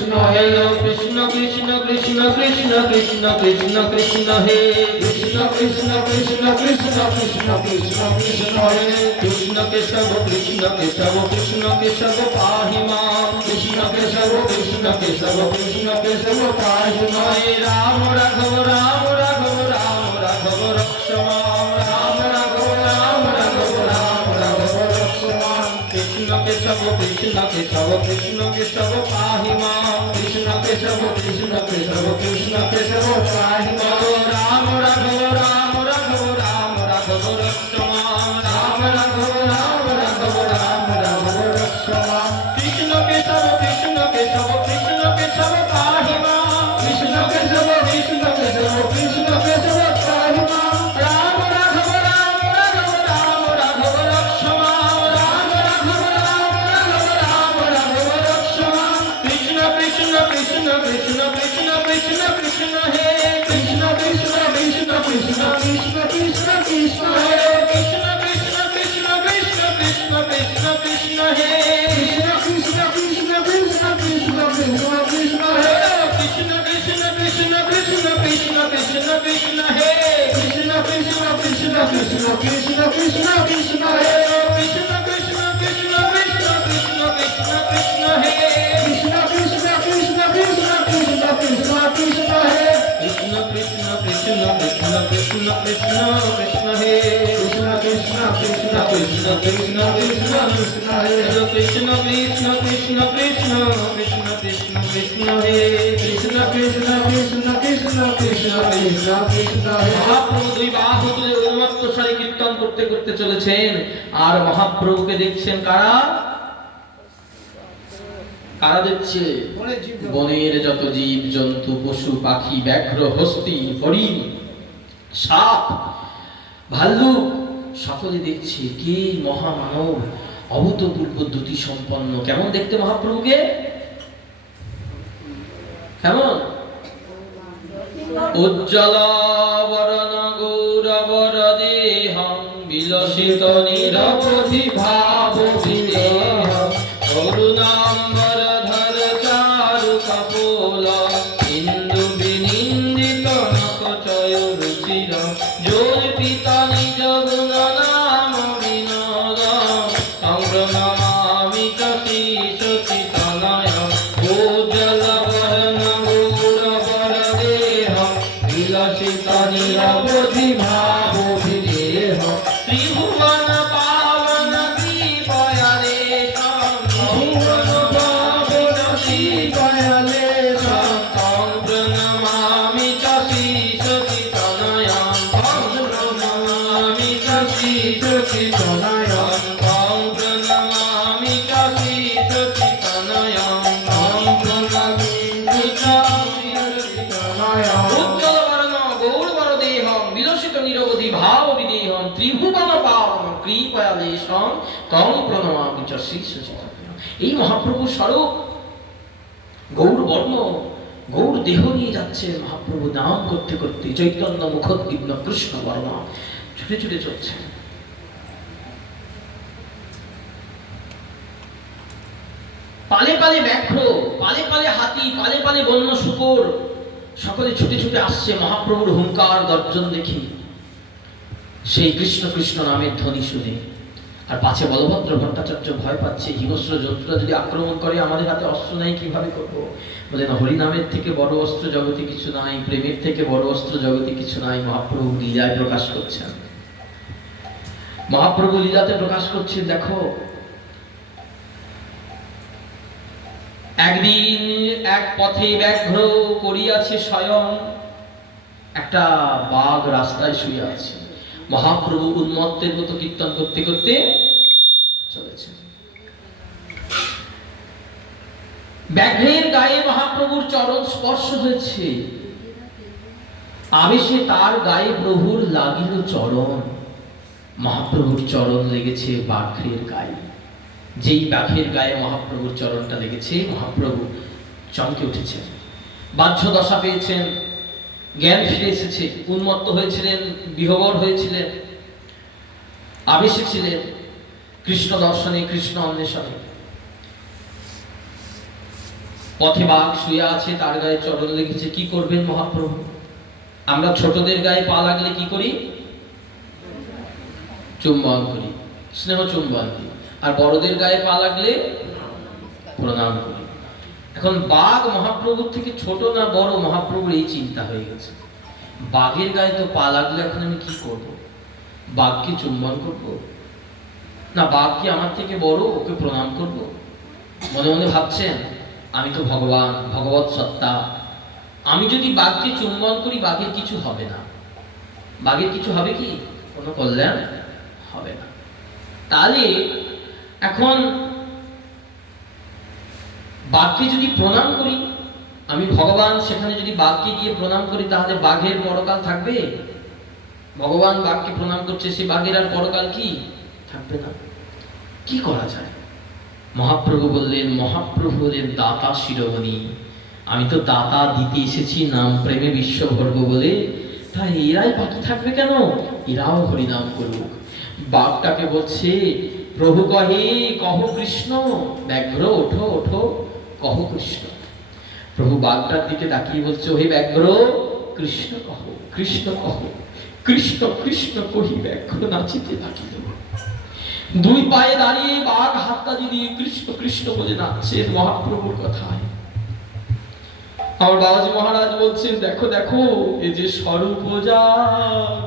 কৃষ্ণ হে কৃষ্ণ কৃষ্ণ কৃষ্ণ কৃষ্ণ কৃষ্ণ কৃষ্ণ কৃষ্ণ হে কৃষ্ণ কৃষ্ণ কৃষ্ণ কৃষ্ণ কৃষ্ণ কৃষ্ণ কৃষ্ণ হে কৃষ্ণ কেশব কৃষ্ণ কেশব কৃষ্ণ কেশব পাহি মাম কৃষ্ণ কেশব কৃষ্ণ কেশব কৃষ্ণ কেশব পাহি মাম রাম রাঘব রাম রাঘব রাম রাঘব রক্ষ মাম রাম রাঘব রাম রাঘব রাম রাঘব রক্ষ মাম কৃষ্ণ কেশব কৃষ্ণ কেশব কৃষ্ণ কেশব পাহি মাম কৃষ্ণ কেশব কৃষ্ণ কেশব কৃষ্ণ কেশব পাহি মাম রাম রাঘব রাম রাঘব রাম রাঘব রক্ষ মাম রাম রাঘব রাম রাঘব রাম রাঘব রক্ষ মাম কৃষ্ণ কেশব কৃষ্ণ কেশব কৃষ্ণ কেশব পাহি মাম কৃষ্ণ কেশব কৃষ্ণ কেশব কৃষ্ণ কেশব পাহি মাম রাম রাঘব রাম রাঘব রাম রাঘব রক্ষ মাম রাম রাঘব রাম রাঘব রাম রাঘব রক্ষ মাম কৃষ্ণ কৃষ্ণ কৃষ্ণ কৃষ্ণ কৃষ্ণ কৃষ্ণ কৃষ্ণ হে কৃষ্ণ কৃষ্ণ কৃষ্ণ কৃষ্ণ কৃষ্ণ কৃষ্ণ কৃষ্ণ হে কৃষ্ণ কৃষ্ণ কৃষ্ণ কৃষ্ণ কৃষ্ণ কৃষ্ণ কৃষ্ণ হে কৃষ্ণ কৃষ্ণ কৃষ্ণ কৃষ্ণ কৃষ্ণ কৃষ্ণ কৃষ্ণ হে কৃষ্ণ কৃষ্ণ কৃষ্ণ কৃষ্ণ কৃষ্ণ কৃষ্ণ কৃষ্ণ হে কৃষ্ণ কৃষ্ণ কৃষ্ণ কৃষ্ণ কৃষ্ণ কৃষ্ণ কৃষ্ণ হে কৃষ্ণ কৃষ্ণ কৃষ্ণ কৃষ্ণ কৃষ্ণ কৃষ্ণ কৃষ্ণ হে কৃষ্ণ কৃষ্ণ কৃষ্ণ কৃষ্ণ কৃষ্ণ কৃষ্ণ কৃষ্ণ হে কৃষ্ণ কৃষ্ণ কৃষ্ণ কৃষ্ণ কৃষ্ণ কৃষ্ণ কৃষ্ণ হে কৃষ্ণ কৃষ্ণ কৃষ্ণ কৃষ্ণ কৃষ্ণ কৃষ্ণ কৃষ্ণ হে কৃষ্ণ কৃষ্ণ কৃষ্ণ কৃষ্ণ কৃষ্ণ কৃষ্ণ কৃষ্ণ হে কৃষ্ণ কৃষ্ণ কৃষ্ণ কৃষ্ণ কৃষ্ণ কৃষ্ণ কৃষ্ণ হে মহাপ্রভু দুই বাহু তুলে উন্মত্ত স্বরে কীর্তন করতে করতে চলেছেন, আর মহাপ্রভুকে দেখছেন কারা? কারা দেখছে? বনের যত জীব জন্তু পশু পাখি ব্যাঘ্র হস্তি হরিণ সাপ ভাল্লুক সকলে দেখছে কে মহামানব অভূতপূর্ব দ্যুতি সম্পন্ন। কেমন দেখতে মহাপ্রভুকে? কেমন? উজ্জ্বল বরণ গৌরবর দেহং বিলসিত নিরবধি ভাব বিদেহং করুণাম্বর ধর চারু কপোল ইন্দু বিনিন্দিত নখচয় রুচির জল্পিত নিজ গুণ নাম বিনোদ সংগ্রমামি চ শিশুচিতনয় উজ্জ্বল বরণ গৌরবর দেহং বিলসিত নিরবধি ভাব বিদেহং ত্রিভুবন পাবন কৃপয়ালে ভুবন পাবন কৃপয়ালে তং প্রণমামি চ শিশুচিতনয়ং তং প্রণমামি চ শিশুচিতনয়ং তং প্রণমামি চ শিশুচিতনয়ং তং প্রণমামি চ শিশুচিতনয়ং উজ্জ্বল বর্ণ গৌরবর দেহং বিলসিত নিরবধি ভাব বিদেহং ত্রিভুবন পাবন কৃপয়ালেশং তং প্রণমামি চ শিশুচিতনয়ং। এই মহাপ্রভু স্বরূপ গৌর বর্ণ গৌর দেহ নিয়ে যাচ্ছে মহাপ্রভু নাম করতে করতে চৈতন্য মুখোদ্দীপ্ন কৃষ্ণ বর্ণ ছুটে ছুটে চলছে। পালে পালে ব্যাঘ্র, পালে পালে হাতি, পালে পালে বন্য শূকর সকলে ছুটে ছুটে আসছে মহাপ্রভুর হুঙ্কার গর্জন দেখি, সেই কৃষ্ণ কৃষ্ণ নামের ধ্বনি শুনে। আর পাছে বলভদ্র ভট্টাচার্য ভয় পাচ্ছে, হিংস্র জন্তুরা যদি আক্রমণ করে আমাদের হাতে অস্ত্র নাই কিভাবে করবো? বলেন হরিনামের থেকে বড় অস্ত্র জগতে কিছু নাই, প্রেমের থেকে বড় অস্ত্র জগতে কিছু নাই। মহাপ্রভু লীলায় প্রকাশ করছেন, মহাপ্রভু লীলাতে প্রকাশ করছেন। দেখো একদিন এক পথে ব্যাঘ্র করিয়াছে শয়ন, একটা বাঘ রাস্তায় শুয়ে আছে। মহাপ্রভু উন্মত্তের মতো কীর্তন করতে করতে চলেছে। ব্যাঘ্রের গায়ে মহাপ্রভুর চরণ স্পর্শ হয়েছে, আবেশে তার গায়ে প্রভুর লাগিল চরণ। মহাপ্রভুর চরণ লেগেছে বাঘের গায়ে। যেই বাঘের গায়ে মহাপ্রভুর চরণটা লেগেছে, মহাপ্রভু চমকে উঠেছেন, বাহ্য দশা পেয়েছেন, জ্ঞান ফিরে এসেছে, উন্মত্ত হয়েছিলেন, বিহবল হয়েছিলেন, আবেশে ছিলেন কৃষ্ণ দর্শনে, কৃষ্ণ অন্বেষণে। পথে বাঘ শুয়ে আছে, তার গায়ে চরণ লেগেছে, কি করবেন মহাপ্রভু? আমরা ছোটদের গায়ে পা লাগলে কি করি? চুম্বন করি, স্নেহ চুম্বন দিই। আর বড়দের গায়ে পা লাগলে প্রণাম করি। এখন বাঘ মহাপ্রভুর থেকে ছোট না বড়, মহাপ্রভুর এই চিন্তা হয়ে গেছে। বাঘের গায়ে তো পা লাগলে এখন আমি কি করব? বাঘকে চুম্বন করব না বাঘ কি আমার থেকে বড়, ওকে প্রণাম করব? মনে মনে ভাবছেন, আমি তো ভগবান, ভগবৎ সত্তা, আমি যদি বাঘকে চুম্বন করি বাঘের কিছু হবে না। বাঘের কিছু হবে কি? কোনো কল্যাণ হবে না। তাহলে এখন বাঘকে যদি প্রণাম করি, আমি ভগবান, সেখানে যদি বাঘকে গিয়ে প্রণাম করি, তাহলে বাঘের পরকাল থাকবে? ভগবান বাঘকে প্রণাম করছে, সে বাঘের আর পরকাল কি থাকবে না? কি করা যায়? মহাপ্রভু বললেন, মহাপ্রভু হলেন দাতা শিরোমণি, আমি তো দাতা দিতে এসেছি নাম প্রেমে বিশ্ব ভরব বলে, তাই এরাই বাকি থাকবে কেন? এরাও হরিনাম করুক। বাঘটাকে বলছে, প্রভু কহে কহ কৃষ্ণ, ব্যাঘ্র ওঠো ওঠো কহ কৃষ্ণ। প্রভু বাঘটার দিকে তাকিয়ে বলছে, হে ব্যাঘ্র, কৃষ্ণ কহ, কৃষ্ণ কহ। কৃষ্ণ কৃষ্ণ কহি ব্যাঘ্র নাচিতে লাগিল। দুই পায়ে দাঁড়িয়ে বাঘ হাততালি দিয়ে কৃষ্ণ কৃষ্ণ বলে নাচছে মহাপ্রভুর কথায়। আমার বাবাজি মহারাজ বলছেন, দেখো দেখো, এ যে স্বরূপ যা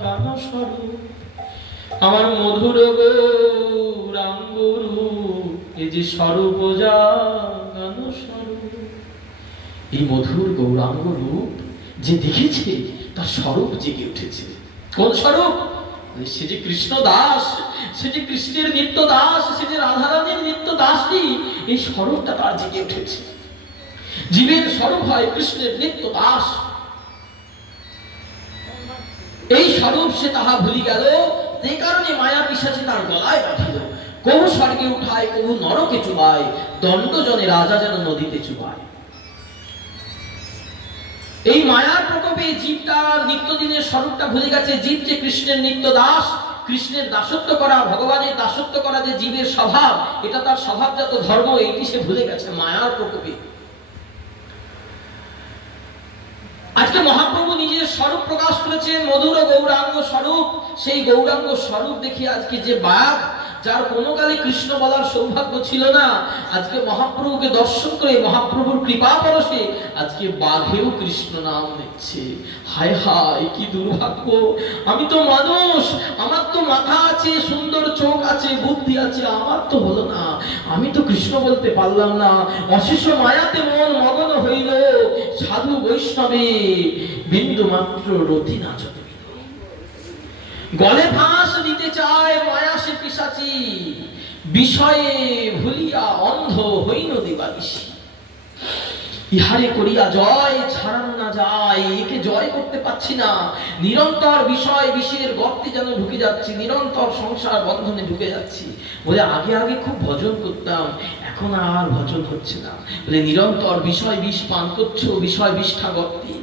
গান স্বরূপ, আমার মধুর গৌরাঙ্গ রূপ, এ যে স্বরূপ যা গান স্বরূপ। এই মধুর গৌরাঙ্গ রূপ যে দেখেছে, তার স্বরূপ জেগে উঠেছে। কোন স্বরূপ? সে যে কৃষ্ণ দাস, সে যে কৃষ্ণের নিত্য দাস, সে যে রাধারানীর নিত্য দাসী, এই স্বরূপটা তার জেগে উঠেছে। জীবের স্বরূপ হয় কৃষ্ণের নিত্য দাস। এই স্বরূপ সে তাহা ভুলি গেল, এই কারণে মায়া পিশাচে তার গলায় বাঁধিল। কবু স্বর্গে উঠায়, কবু নরকে চুবায়, দণ্ডজনে রাজা যেন নদীতে চুবায়। এই মায়ার প্রকোপে জীব তার নিত্যদিনের স্বরূপটা ভুলে গেছে। জীব যে কৃষ্ণের নিত্য দাস, কৃষ্ণের দাসত্ব করা, ভগবানের দাসত্ব করা যে জীবের স্বভাব, এটা তার স্বভাবজাত ধর্ম, এইটি সে ভুলে গেছে মায়ার প্রকোপে। আজকে মহাপ্রভু নিজের স্বরূপ প্রকাশ করেছেন, মধুর গৌরাঙ্গ স্বরূপ। সেই গৌরাঙ্গ স্বরূপ দেখে আজকে যে বাঘ, যার কোনো কালে কৃষ্ণ বলার সৌভাগ্য ছিল না, আজকে মহাপ্রভুকে দর্শন করে মহাপ্রভুর কৃপা পরশে আজকে বাঘেও কৃষ্ণ নাম নিচ্ছে। হায় হায়, কি দুর্ভাগ্য! আমি তো মানুষ, আমার তো মাথা আছে, সুন্দর চোখ আছে, বুদ্ধি আছে, আমার তো হলো না, আমি তো কৃষ্ণ বলতে পারলাম না। অশেষ মায়াতে মন মগন হইল, সাধু বৈষ্ণবে বিন্দু মাত্র রতি না চলে। গলে ফাঁস দিতে চায় মায়া সে পিশাচি, বিষয়ে ভুলিয়া অন্ধ হইল দিবানিশি। ইহারে করিয়া জয় ছাড়ানো না যায়, একে জয় করতে পারছি না। নিরন্তর বিষয় বিষের গর্তে যেন ঢুকে যাচ্ছি, নিরন্তর সংসার বন্ধনে ঢুকে যাচ্ছি। বলে আগে আগে খুব ভজন করতাম, এখন আর ভজন হচ্ছে না। বলে নিরন্তর বিষয় বিষ পান করছো, বিষয় বিষ্ঠা গর্তে।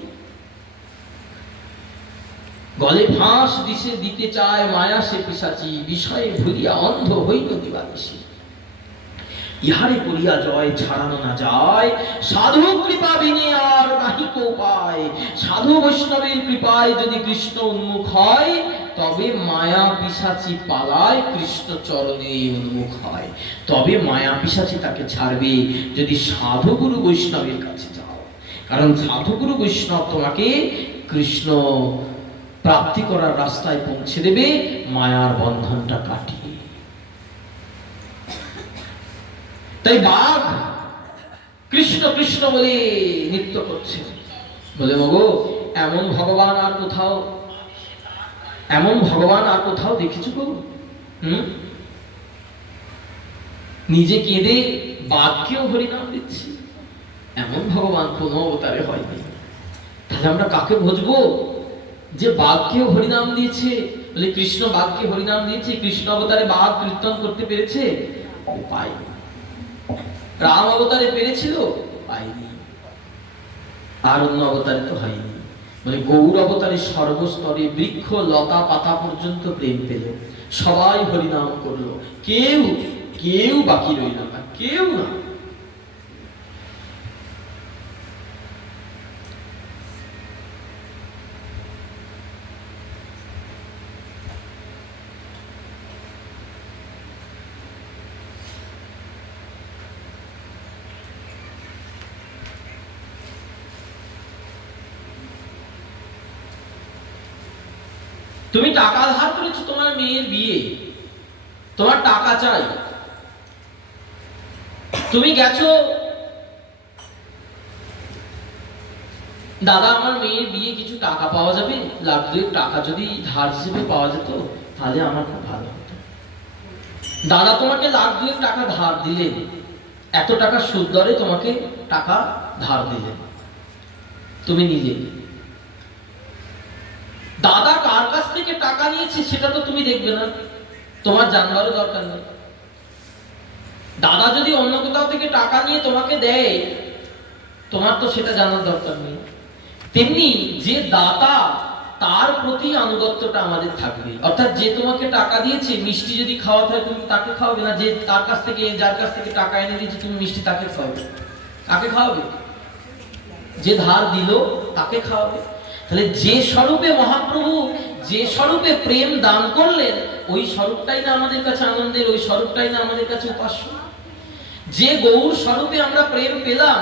গলে ফাঁস দিতে চায় মায়া সে পিশাচি, বিষয়ে ভুলিয়া অন্ধ হইল দিবানিশি। ইহারে করিয়া জয় ছাড়ানো না যায়, সাধু কৃপা বিনে আর নাহি কো উপায়। সাধু বৈষ্ণবের কৃপায় যদি কৃষ্ণ উন্মুখ হয়, তবে মায়া পিশাচি পালায়, কৃষ্ণ চরণে উন্মুখ হয়। তবে মায়া পিশাচি তাকে ছাড়বে যদি সাধু গুরু বৈষ্ণবের কাছে যাও। কারণ সাধু গুরু বৈষ্ণব তোমাকে কৃষ্ণ প্রাপ্তি করার রাস্তায় পৌঁছে দেবে, মায়ার বন্ধনটা কাটিয়ে। তাই বাঘ কৃষ্ণ কৃষ্ণ বলে নৃত্য করছে। বলে মগো, এমন ভগবান আর কোথাও, এমন ভগবান আর কোথাও দেখেছো গো? নিজে কেঁদে বাঘকেও হরিনাম দিচ্ছি, এমন ভগবান কোনো অবতারে হয়নি। তাহলে আমরা কাকে ভজবো? যে বাঘকেও হরিনাম দিয়েছে, বলে কৃষ্ণ বাঘকে হরিনাম দিয়েছে, কৃষ্ণ অবতারে বাঘ কীর্তন করতে পেরেছে? পায়নি। রাম অবতারে পেরেছিল? পায়নি। আর অন্য অবতারে তো হয়নি। মানে গৌর অবতারে সর্বস্তরে বৃক্ষ লতা পাতা পর্যন্ত প্রেম পেল, সবাই হরিনাম করলো, কেউ কেউ বাকি রইল না, কেউ না। তুমি টাকা ধার করেছো তোমার মেয়ের বিয়ে, তোমার টাকা চাই, তুমি গেছো, দাদা আমার মেয়ের বিয়ে কিছু টাকা পাওয়া যাবে, লাখ দুয়েক টাকা যদি ধার হিসেবে পাওয়া যেত তাহলে আমার খুব ভালো হতো। দাদা তোমাকে লাখ দুয়েক টাকা ধার দিলেন, এত টাকা সুদ দরে তোমাকে টাকা ধার দিলেন, তুমি নিজে দাদা কার কাছ থেকে টাকা নিয়েছে সেটা তো তুমি দেখবে না, তোমার জানবারও দরকার নেই। দাদা যদি অন্য কোথাও থেকে টাকা নিয়ে তোমাকে দেয়, তোমার তো সেটা জানার দরকার নেই। তেমনি যে দাতা তার প্রতি আনুগত্যটা আমাদের থাকবে। অর্থাৎ যে তোমাকে টাকা দিয়েছে, মিষ্টি যদি খাওয়াতে হয় তুমি তাকে খাওয়াবে না, যে তার কাছ থেকে, যার কাছ থেকে টাকা এনে দিয়েছে তুমি মিষ্টি তাকে খাওয়াবে। কাকে খাওয়াবে? যে ধার দিল তাকে খাওয়াবে। তাহলে যে স্বরূপে মহাপ্রভু যে স্বরূপে প্রেম দান করলেন, ওই স্বরূপটাই না আমাদের কাছে আনন্দের, ওই স্বরূপটাই না আমাদের কাছে উপাস্য। যে গৌর স্বরূপে আমরা প্রেম পেলাম,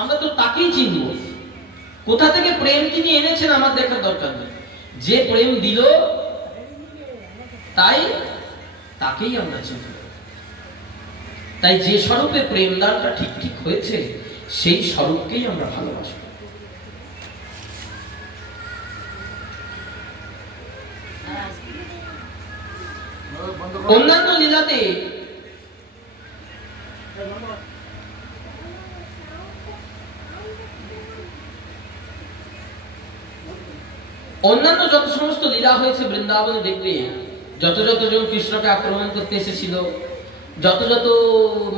আমরা তো তাকেই চিনব। কোথা থেকে প্রেম তিনি এনেছেন আমার দেখার দরকার নেই, যে প্রেম দিল তাই তাকেই আমরা চিনব। তাই যে স্বরূপে প্রেম দানটা ঠিক ঠিক হয়েছে, সেই স্বরূপকেই আমরা ভালোবাসব। অন্যান্য লীলাতে অন্যান্য যত সমস্ত লীলা হয়েছে বৃন্দাবনে দেখবে, যত জন কৃষ্ণকে আক্রমণ করতে এসেছিল, যত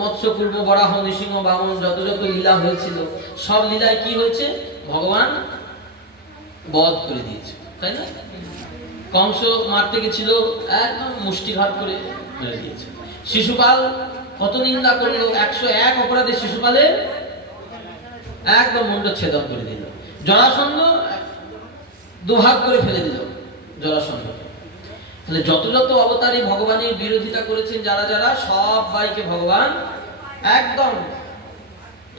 মৎস্য কুর্ম বরাহ নৃসিংহ বামন যত লীলা হয়েছিল, সব লীলায় কি হয়েছে? ভগবান বধ করে দিয়েছে, তাই না? কংস মারতে গেছিল, একদম মুষ্টিঘাত করে মেরে দিয়েছে। শিশুপাল কত নিন্দা করলো, 101 অপরাধে শিশুপালের একদম মুন্ড ছেদন করে দিল। জরাসন্ধ দুভাগ করে ফেলে দিল জরাসন্ধ। তাহলে যত অবতারী ভগবানের বিরোধিতা করেছেন যারা সবাইকে ভগবান একদম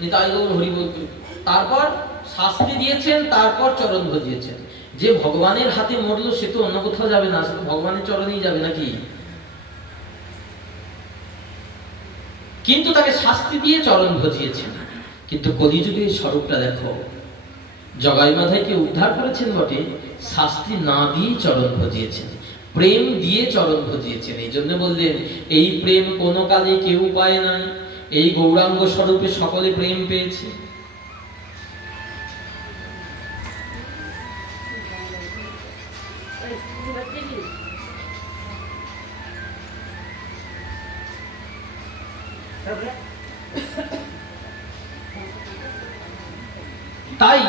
নিতাই গৌর হরি বল, তারপর শাস্তি দিয়েছেন, তারপর চরণ ভজিয়েছেন। যে ভগবানের হাতে মরলো সে তো অন্য কোথাও যাবে না, সে তো ভগবানের চরণেই যাবে নাকি? কিন্তু তাকে শাস্তি দিয়ে চরণ ভজিয়েছেন। কিন্তু কলিযুগে স্বরূপটা দেখো, জগাই মাধাইকে উদ্ধার করেছেন বটে, শাস্তি না দিয়ে চরণ ভজিয়েছেন, প্রেম দিয়ে চরণ ভজিয়েছেন। এই জন্য বললেন, এই প্রেম কোনো কালে কেউ পায় নাই, এই গৌরাঙ্গ স্বরূপে সকলে প্রেম পেয়েছে। তাই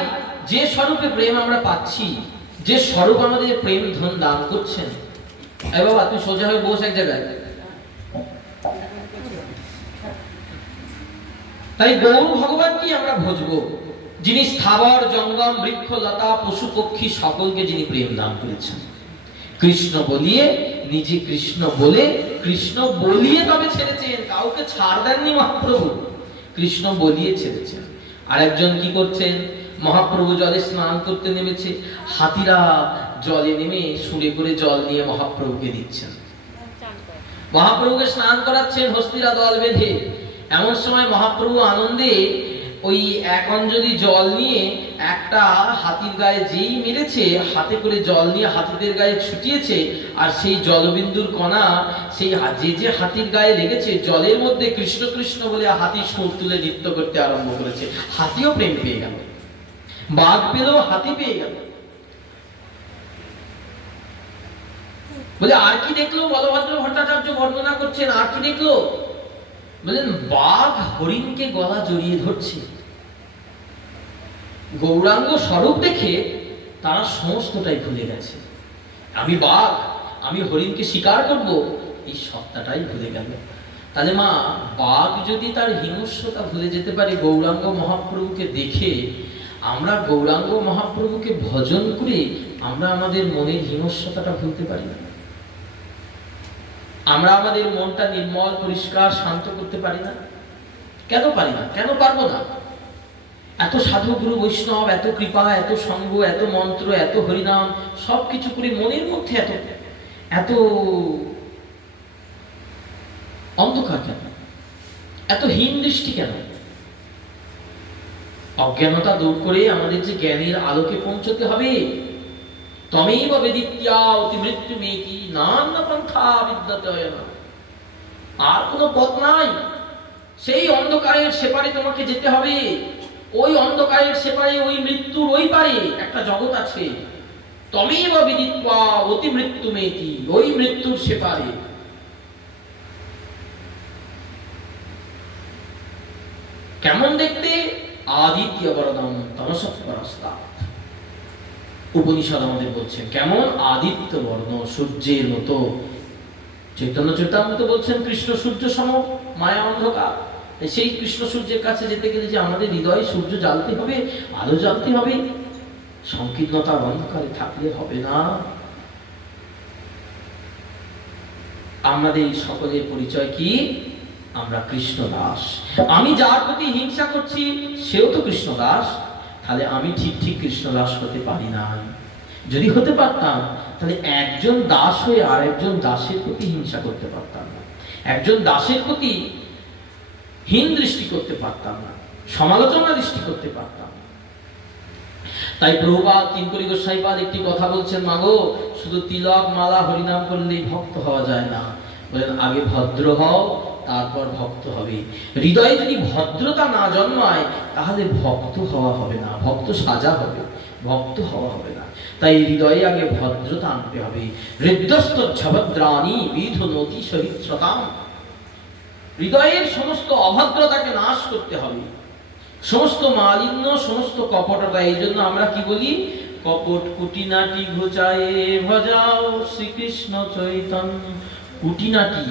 যে স্বরূপে প্রেম আমরা পাচ্ছি, যে স্বরূপ আমাদের প্রেম ধন দান করছেন, এ বাবা তুই সোজা হয়ে বস এক জায়গায়। তাই গৌর ভগবানকে আমরা ভজবো, যিনি স্থাবর জঙ্গম বৃক্ষ লতা পশু পক্ষী সকলকে যিনি প্রেম দান করেছেন। কৃষ্ণ বলিয়ে, নিজে কৃষ্ণ বলে, কৃষ্ণ বলিয়ে তবে ছেড়েছেন, কাউকে ছাড় দেননি মহাপ্রভু, কৃষ্ণ বলিয়ে ছেড়েছেন। আর একজন কি করছেন? মহাপ্রভু জলে স্নান করতে নেমেছে, হাতিরা জলে নেমে সুরে করে জল নিয়ে মহাপ্রভুকে দিচ্ছেন, মহাপ্রভুকে স্নান করাচ্ছেন হস্তিরা দল বেঁধে। এমন সময় মহাপ্রভু আনন্দে ওই এক অঞ্জলি জল নিয়ে একটা হাতির গায়ে যেই মেরেছে, হাতে করে জল নিয়ে হাতিদের গায়ে ছুটিয়েছে, আর সেই জলবিন্দুর কণা সেই যে হাতির গায়ে লেগেছে, জলের মধ্যে কৃষ্ণ কৃষ্ণ বলে হাতি সুর তুলে নৃত্য করতে আরম্ভ করেছে। হাতিও প্রেম পেয়ে গেল, বাঘ পেল, হাতি পেয়ে গেল। বলে আর কি দেখলো? বলভদ্র ভট্টাচার্য বর্ণনা করছেন, আর কি দেখলো? বলেন বাঘ হরিণকে গলা জড়িয়ে ধরছে। গৌরাঙ্গ স্বরূপ দেখে তারা সমস্তটাই ভুলে গেছে। আমি বাঘ, আমি হরিণকে শিকার করব, এই সত্তাটাই ভুলে গেল। তাহলে মা, বাঘ যদি তার হিংস্রতা ভুলে যেতে পারে গৌরাঙ্গ মহাপ্রভুকে দেখে, আমরা গৌরাঙ্গ মহাপ্রভুকে ভজন করে আমরা আমাদের মনের হিংস্রতাটা ভুলতে পারি না? আমরা আমাদের মনটা নির্মল, পরিষ্কার, শান্ত করতে পারি না? কেন পারি না? কেন পারবো না? এত সাধু গুরু বৈষ্ণব, এত কৃপা, এত সঙ্গ, এত মন্ত্র, এত হরিনাম, সবকিছু করে মনের মধ্যে এত এত অন্ধকার কেন? এত হীন দৃষ্টি কেন? অজ্ঞানতা দূর করে আমাদের যে জ্ঞানের আলোকে পৌঁছতে হবে। তমেব বেদিত্যা অতি মৃত্যু মেতি নানা পন্থা বিদ্যতে, আর কোনো পথ নাই। সেই অন্ধকারের সেপারে তোমাকে যেতে হবে। ওই অন্ধকারের সেপারে, ওই মৃত্যুর ওই পারে একটা জগৎ আছে। তমেব বিদিত্বা অতি মৃত্যু মেতি, ওই মৃত্যুর সেপারে। কেমন দেখতে? আদিত্য বরদম তমসৎপরস্তা। উপনিষদ আমাদের বলছেন কেমন? আদিত্য বর্ণ, সূর্যের মতো। চৈতন্য চৈতামৃত বলছেন কৃষ্ণ সূর্য সম, মায়া অন্ধকার। সেই কৃষ্ণ সূর্যের কাছে যেতে গেলে যে আমাদের হৃদয়ে সূর্য জ্বালতে হবে, আলো জ্বালতে হবে। সংকীর্ণতার অন্ধকারে থাকলে হবে না। আমাদের সকলের পরিচয় কি? আমরা কৃষ্ণ দাস। আমি যার প্রতি হিংসা করছি সেও তো কৃষ্ণ দাস। তাহলে আমি ঠিক ঠিক কৃষ্ণ দাস হতে পারি না। যদি হতে পারতাম তাহলে একজন দাস হয়ে আর একজন দাসের প্রতি হিংসা করতে পারতাম না, একজন দাসের প্রতি হীন দৃষ্টি করতে পারতাম না, সমালোচনা দৃষ্টি করতে পারতাম। তাই প্রভুপাদ কিঙ্করি গোস্বাইপাদ একটি কথা বলছেন, মাগো শুধু তিলক মালা হরিনাম করলেই ভক্ত হওয়া যায় না। বলেন আগে ভদ্র হও, তারপর ভক্ত হবে। হৃদয়ে যদি ভদ্রতা না জন্মায় তাহলে ভক্ত হওয়া হবে না, ভক্ত সাজা হবে, ভক্ত হওয়া হবে না। তাই হৃদয়ে আগে ভদ্রতা আনতে হবে। হৃদয়স্থ ঝভদ্রাণী বিধুনতি সহিষ্ণুতাম। হৃদয়ের সমস্ত অভদ্রতাকে নাশ করতে হবে, সমস্ত মালিন্য, সমস্ত কপটতা। এই জন্য আমরা কি বলি? কপট কুটিনাটি ঘুচায়ে ভজাও শ্রীকৃষ্ণ চৈতন্য। কুটিনাটি,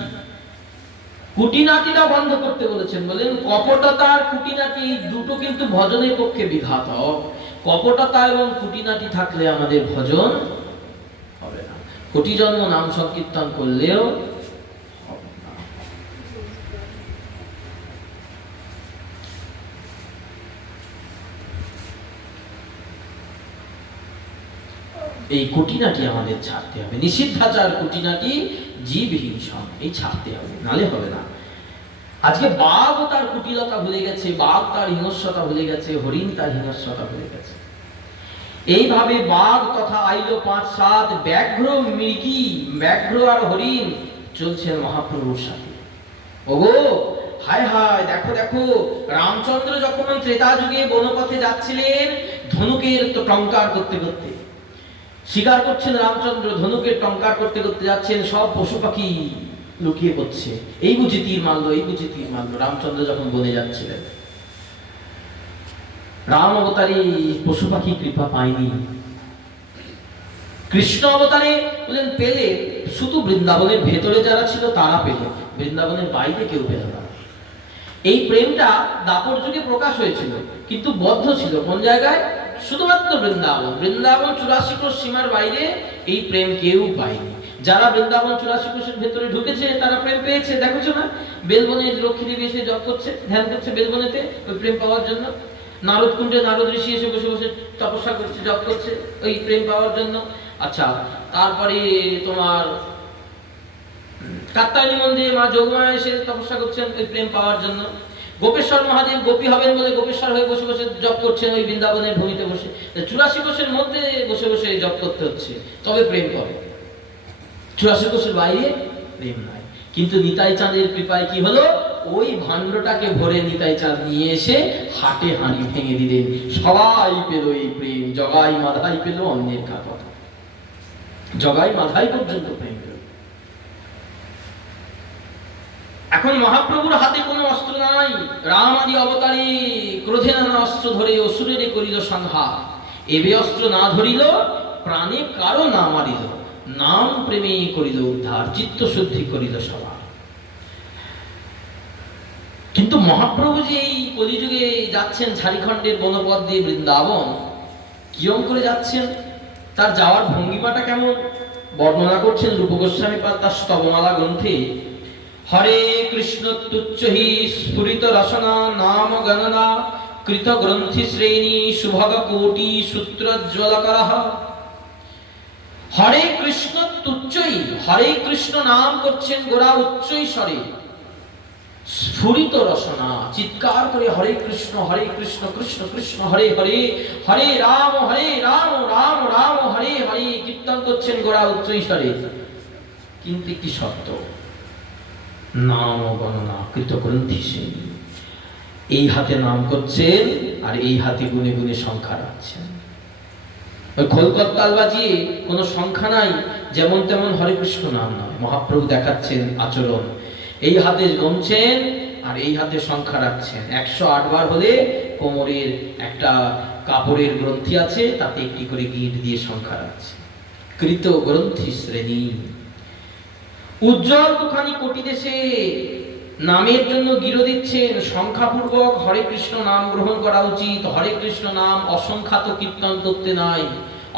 কুটিনাটিটা বন্ধ করতে বলেছেন। বলেন কপটতা আর কুটিনাটি দুটো কিন্তু ভজনের পক্ষে বিঘাতক। কপটতা এবং কুটিনাটি থাকলে আমাদের ভজন হবে না। কোটি জন্ম নাম সংকীর্তন করলেও হবে না। এই কুটিনাটি আমাদের ছাড়তে হবে। নিষিদ্ধাচার কুটিনাটি জীব হিংসন, এই ছাড়তে হবে, নালে হবে না। আজকে বাঘ তার কুটিলতা ভুলে গেছে, বাঘ তার হিংস্রতা ভুলে গেছে, হরিণ তার হিংস্রতা ভুলে গেছে। এইভাবে বাঘ তথা আইল ৫-৭ ব্যাঘ্র, মৃগী, ব্যাঘ্র আর হরিণ চলছেন মহাপ্রভুর সাথে। ওগো হায় হায়, দেখো দেখো, রামচন্দ্র যখন ত্রেতা যুগে বনপথে যাচ্ছিলেন, ধনুকের তো টঙ্কার করতে করতে শিকার করছেন রামচন্দ্র, ধনুকের টঙ্কার করতে করতে যাচ্ছেন, সব পশু পাখি লুকিয়ে পড়ছে। এই বুঝি তীর মারলো, এই বুঝি তীর মারলো। রামচন্দ্র যখন বনে যাচ্ছিলেন, রাম অবতারে পশু পাখি কৃপা পায়নি। কৃষ্ণ অবতারে বলেন পেলে, শুধু বৃন্দাবনের ভেতরে যারা ছিল তারা পেল, বৃন্দাবনের বাইরে কেউ পেল না। এই প্রেমটা দাপর যুগে প্রকাশ হয়েছিল, কিন্তু বদ্ধ ছিল কোন জায়গায়? শুধুমাত্র বৃন্দাবন। বৃন্দাবন ৮৪ কোষ সীমার বাইরে এই প্রেম কেউ পায়নি। যারা বৃন্দাবন ৮৪ কোষের ভেতরে ঢুকেছে তারা প্রেম পেয়েছে। দেখছো না, বেলবনের লক্ষ্মী দেবী এসে জপ করছে, ধ্যান করছে বেলবনেতে ওই প্রেম পাওয়ার জন্য। নারদ কুণ্ডে নারদ ঋষি এসে বসে বসে তপস্যা করছে, জপ করছে ওই প্রেম পাওয়ার জন্য। আচ্ছা, তারপরে তোমার কাত্যায়নী মন্দিরে মা যোগমায়া এসে তপস্যা করছেন ওই প্রেম পাওয়ার জন্য। গোপেশ্বর মহাদেব গোপী হবেন বলে গোপেশ্বর হয়ে বসে বসে জপ করছেন ওই বৃন্দাবনের ভূমিতে বসে, 84 কোষের মধ্যে বসে বসে জপ করতে হচ্ছে, তবে প্রেম করে। 84 কোষের বাইরে প্রেম নাই। কিন্তু নিতাই চাঁদের কৃপায় কি হলো, ওই ভাণ্ডটাকে ভরে নিতাই চাঁদ নিয়ে এসে হাটে হাঁড়ি ভেঙে দিলেন। সবাই পেল এই প্রেম, জগাই মাধাই পেল অন্যের কথা, জগাই মাধাই পর্যন্ত প্রেম পেল। এখন মহাপ্রভুর হাতে কোনো অস্ত্র নাই, রাম আদি অবতারে ক্রোধে নানা অস্ত্র ধরে অসুরের করিল সংহার। এবে অস্ত্র না ধরিল, প্রাণে কারো না মারিল, নাম প্রেমে করিল উদ্ধার, চিত্ত শুদ্ধি করিল সবার। কিন্তু মহাপ্রভু যে এই কলিযুগে যাচ্ছেন ঝাড়খণ্ডের বনপথ দিয়ে বৃন্দাবন, কিরম করে যাচ্ছেন, তার যাওয়ার ভঙ্গিমাটা কেমন বর্ণনা করছেন রূপ গোস্বামী পাদ তার স্তবমালা গ্রন্থে। হরে কৃষ্ণ তুচ্চহি স্ফুরিত রসনা নাম গণনা কৃত গ্রন্থি শ্রেণী শুভগ কোটি সূত্রজ্জ্বলকরঃ। হরে কৃষ্ণ তুচ্চই, হরে কৃষ্ণ নাম করছেন গোরা উচ্চই স্বরে, স্ফুরিত রসনা চিৎকার করে হরে কৃষ্ণ কৃষ্ণ কৃষ্ণ হরে হরে, হরে রাম রাম রাম হরে হরে কীর্তন করছেন গোরা উচ্চই স্বরে। কিন্তু কি শব্দ, নাম গণনা কৃত গ্রন্থি শ্রেণী, এই হাতে নাম করছেন আর এই হাতে গুনে গুনে সংখ্যা রাখছেন। ওই খোলকত্তাল বাজিয়ে কোনো সংখ্যা নাই, যেমন তেমন হরে কৃষ্ণ নাম নয়। মহাপ্রভু দেখাচ্ছেন আচরণ, এই হাতে গমছেন আর এই হাতে সংখ্যা রাখছেন। 108 বার হলে কোমরের একটা কাপড়ের গ্রন্থি আছে, তাতে একটি করে গিঁট দিয়ে সংখ্যা রাখছে। কৃত গ্রন্থি শ্রেণী, উজ্জ্বল দুখানি কোটি দেশে নামের জন্য গিরো দিচ্ছেন। সংখ্যাপূর্বক হরে কৃষ্ণ নাম গ্রহণ করা উচিত। হরে কৃষ্ণ নাম অসংখ্যাত কীর্তন করতে নাই,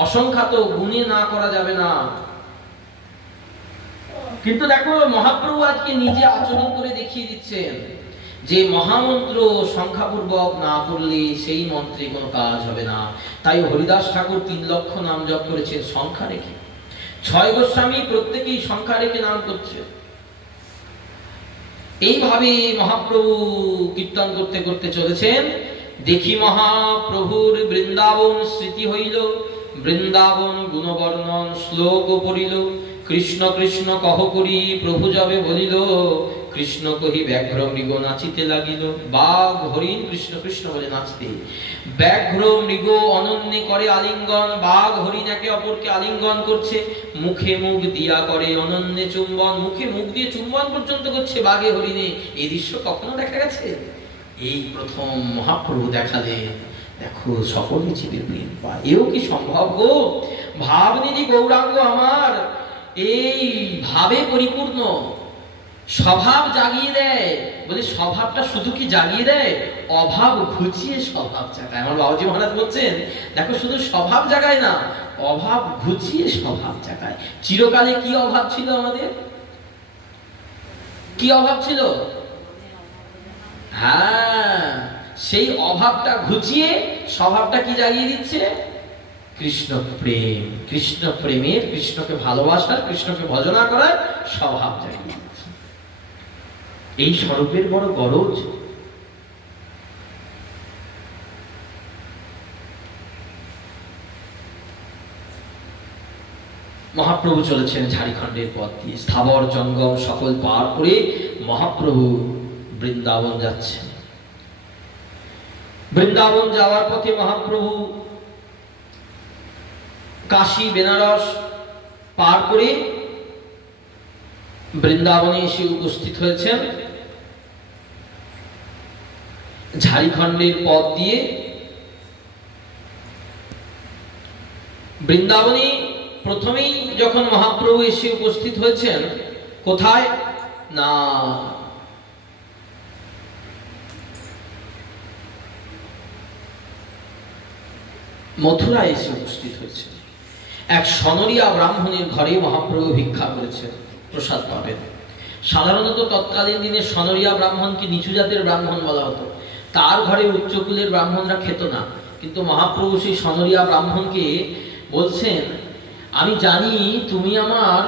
অসংখ্যাত গুণে না করা যাবে না। কিন্তু দেখো মহাপ্রভু আজকে নিজে আচরণ করে দেখিয়ে দিচ্ছেন যে মহামন্ত্র সংখ্যাপূর্বক না করলে সেই মন্ত্রে কোনো কাজ হবে না। তাই হরিদাস ঠাকুর 3 লক্ষ নাম জপ করেছেন সংখ্যা রেখে। 6 গোস্বামী প্রত্যেকেই সংখ্যা রেখে নাম করছে। এইভাবে মহাপ্রভু কীর্তন করতে করতে চলেছেন। দেখি মহাপ্রভুর বৃন্দাবন স্মৃতি হইল, বৃন্দাবন গুণবর্ণন শ্লোক পড়িল। কৃষ্ণ কৃষ্ণ কহ করি প্রভু যাবে বলিল, কৃষ্ণ কহি ব্যাঘ্র মৃগ নাচিতে লাগিল। বাঘ হরিণ কৃষ্ণ কৃষ্ণ বলে নাচতে, ব্যাঘ্র মৃগ অনন্যে করে আলিঙ্গন। বাঘ হরিণ একে অপরকে আলিঙ্গন করছে, মুখে মুখ দিয়া করে অনন্যে চুম্বন। মুখে মুখ দিয়ে চুম্বন পর্যন্ত করছে বাঘে হরিণে। এই দৃশ্য কখনো দেখা গেছে? এই প্রথম মহাপ্রভু দেখালেন। দেখো সকলে জীবের প্রেম পায়, এও কি সম্ভব গো? ভাবনিধি গৌরাঙ্গ আমার এই ভাবে পরিপূর্ণ, স্বভাব জাগিয়ে দেয়। বলে স্বভাবটা শুধু কি জাগিয়ে দেয়, অভাব ঘুচিয়ে স্বভাব জাগায়। আমার বাবাজি মহারাজ বলছেন দেখো শুধু স্বভাব জাগায় না, অভাব ঘুচিয়ে স্বভাব জাগায়। চিরকালে কি অভাব ছিল আমাদের? কি অভাব ছিল? হ্যাঁ, সেই অভাবটা ঘুচিয়ে স্বভাবটা কি জাগিয়ে দিচ্ছে? কৃষ্ণ প্রেম, কৃষ্ণ প্রেমের, কৃষ্ণকে ভালোবাসার, কৃষ্ণকে ভজনা করার স্বভাব জাগিয়ে দিচ্ছে। এই স্বরূপের বড় গরজ। মহাপ্রভু চলেছেন ঝাড়খণ্ডের পথ দিয়ে, স্থাবর জঙ্গম সকল পার করে মহাপ্রভু বৃন্দাবন যাচ্ছেন। বৃন্দাবন যাওয়ার পথে মহাপ্রভু কাশী বেনারস পার করে বৃন্দাবনে এসে উপস্থিত হয়েছেন। ঝাড়খণ্ডের পথ দিয়ে বৃন্দাবনে প্রথমেই যখন মহাপ্রভু এসে উপস্থিত হয়েছেন, কোথায় না মথুরায় এসে উপস্থিত হয়েছে। এক সনরিয়া ব্রাহ্মণের ঘরে মহাপ্রভু ভিক্ষা করেছেন, প্রসাদ পাবেন। সাধারণত তৎকালীন দিনে সনরিয়া ব্রাহ্মণকে নিচু জাতের ব্রাহ্মণ বলা হতো, তার ঘরে উচ্চকুলের ব্রাহ্মণরা খেত না। কিন্তু মহাপ্রভু সেই সনরিয়া ব্রাহ্মণকে বলছেন, আমি জানি তুমি আমার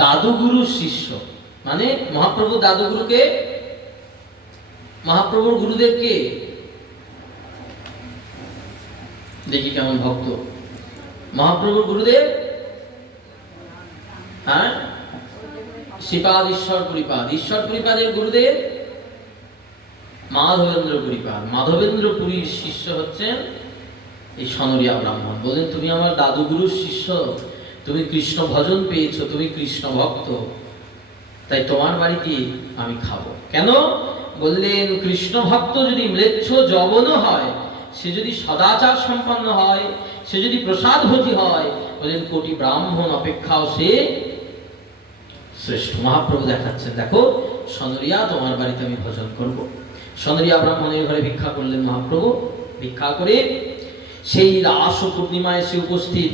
দাদুগুরুর শিষ্য। মানে মহাপ্রভু দাদুগুরুকে মহাপ্রভুর গুরুদেবকে দেখি কেমন ভক্ত। মহাপ্রভুর গুরুদেব, হ্যাঁ, শ্রীপাদ ঈশ্বর পরিপাদ। ঈশ্বর পরিপাদের গুরুদেব মাধবেন্দ্র পরিপাদ। মাধবেন্দ্র পুরীর শিষ্য হচ্ছেন এই সনরিয়া ব্রাহ্মণ। বলেন, তুমি আমার দাদুগুরুর শিষ্য, তুমি কৃষ্ণ ভজন পেয়েছো, তুমি কৃষ্ণ ভক্ত, তাই তোমার বাড়িতে আমি খাবো। কেন? বললেন, কৃষ্ণ ভক্ত যদি ম্লেচ্ছ যবনও হয়, সে যদি সদাচার সম্পন্ন হয়, সে যদি প্রসাদ ভোজী হয়, বলেন কোটি ব্রাহ্মণ অপেক্ষাও সে শ্রেষ্ঠ। মহাপ্রভু দেখাচ্ছেন, দেখো সনরিয়া, তোমার বাড়িতে আমি ভজন করব। সনরিয়া ব্রাহ্মণের ঘরে ভিক্ষা করলেন মহাপ্রভু। ভিক্ষা করে সেই রাস পূর্ণিমায় এসে উপস্থিত।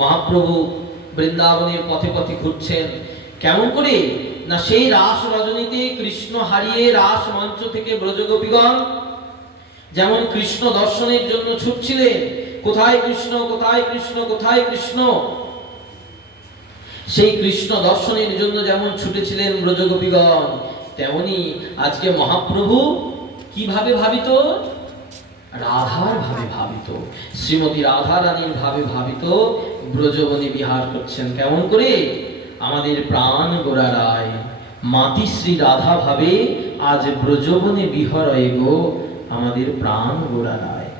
মহাপ্রভু বৃন্দাবনের পথে পথে ঘুরছেন। কেমন করে না, সেই রাস রজনীতে কৃষ্ণ হারিয়ে রাস মঞ্চ থেকে ব্রজগোপীগণ যেমন কৃষ্ণ দর্শনের জন্য ছুটছিলেন, কোথায় কৃষ্ণ, কোথায় কৃষ্ণ, কোথায় কৃষ্ণ, সেই কৃষ্ণ দর্শনের জন্য যেমন ছুটেছিলেন ব্রজগোপীগণ, তেমনি আজকে মহাপ্রভু কিভাবে ভাবিত? রাধার ভাবে ভাবিত, শ্রীমতী রাধা রানীর ভাবে ভাবিত ব্রজবনে বিহার করছেন। কেমন করে? আমাদের প্রাণ গোরা রায় মাতৃশ্রী রাধা ভাবে আজ ব্রজবনে বিহরয় গো আমাদের প্রাণ গোরা রায়।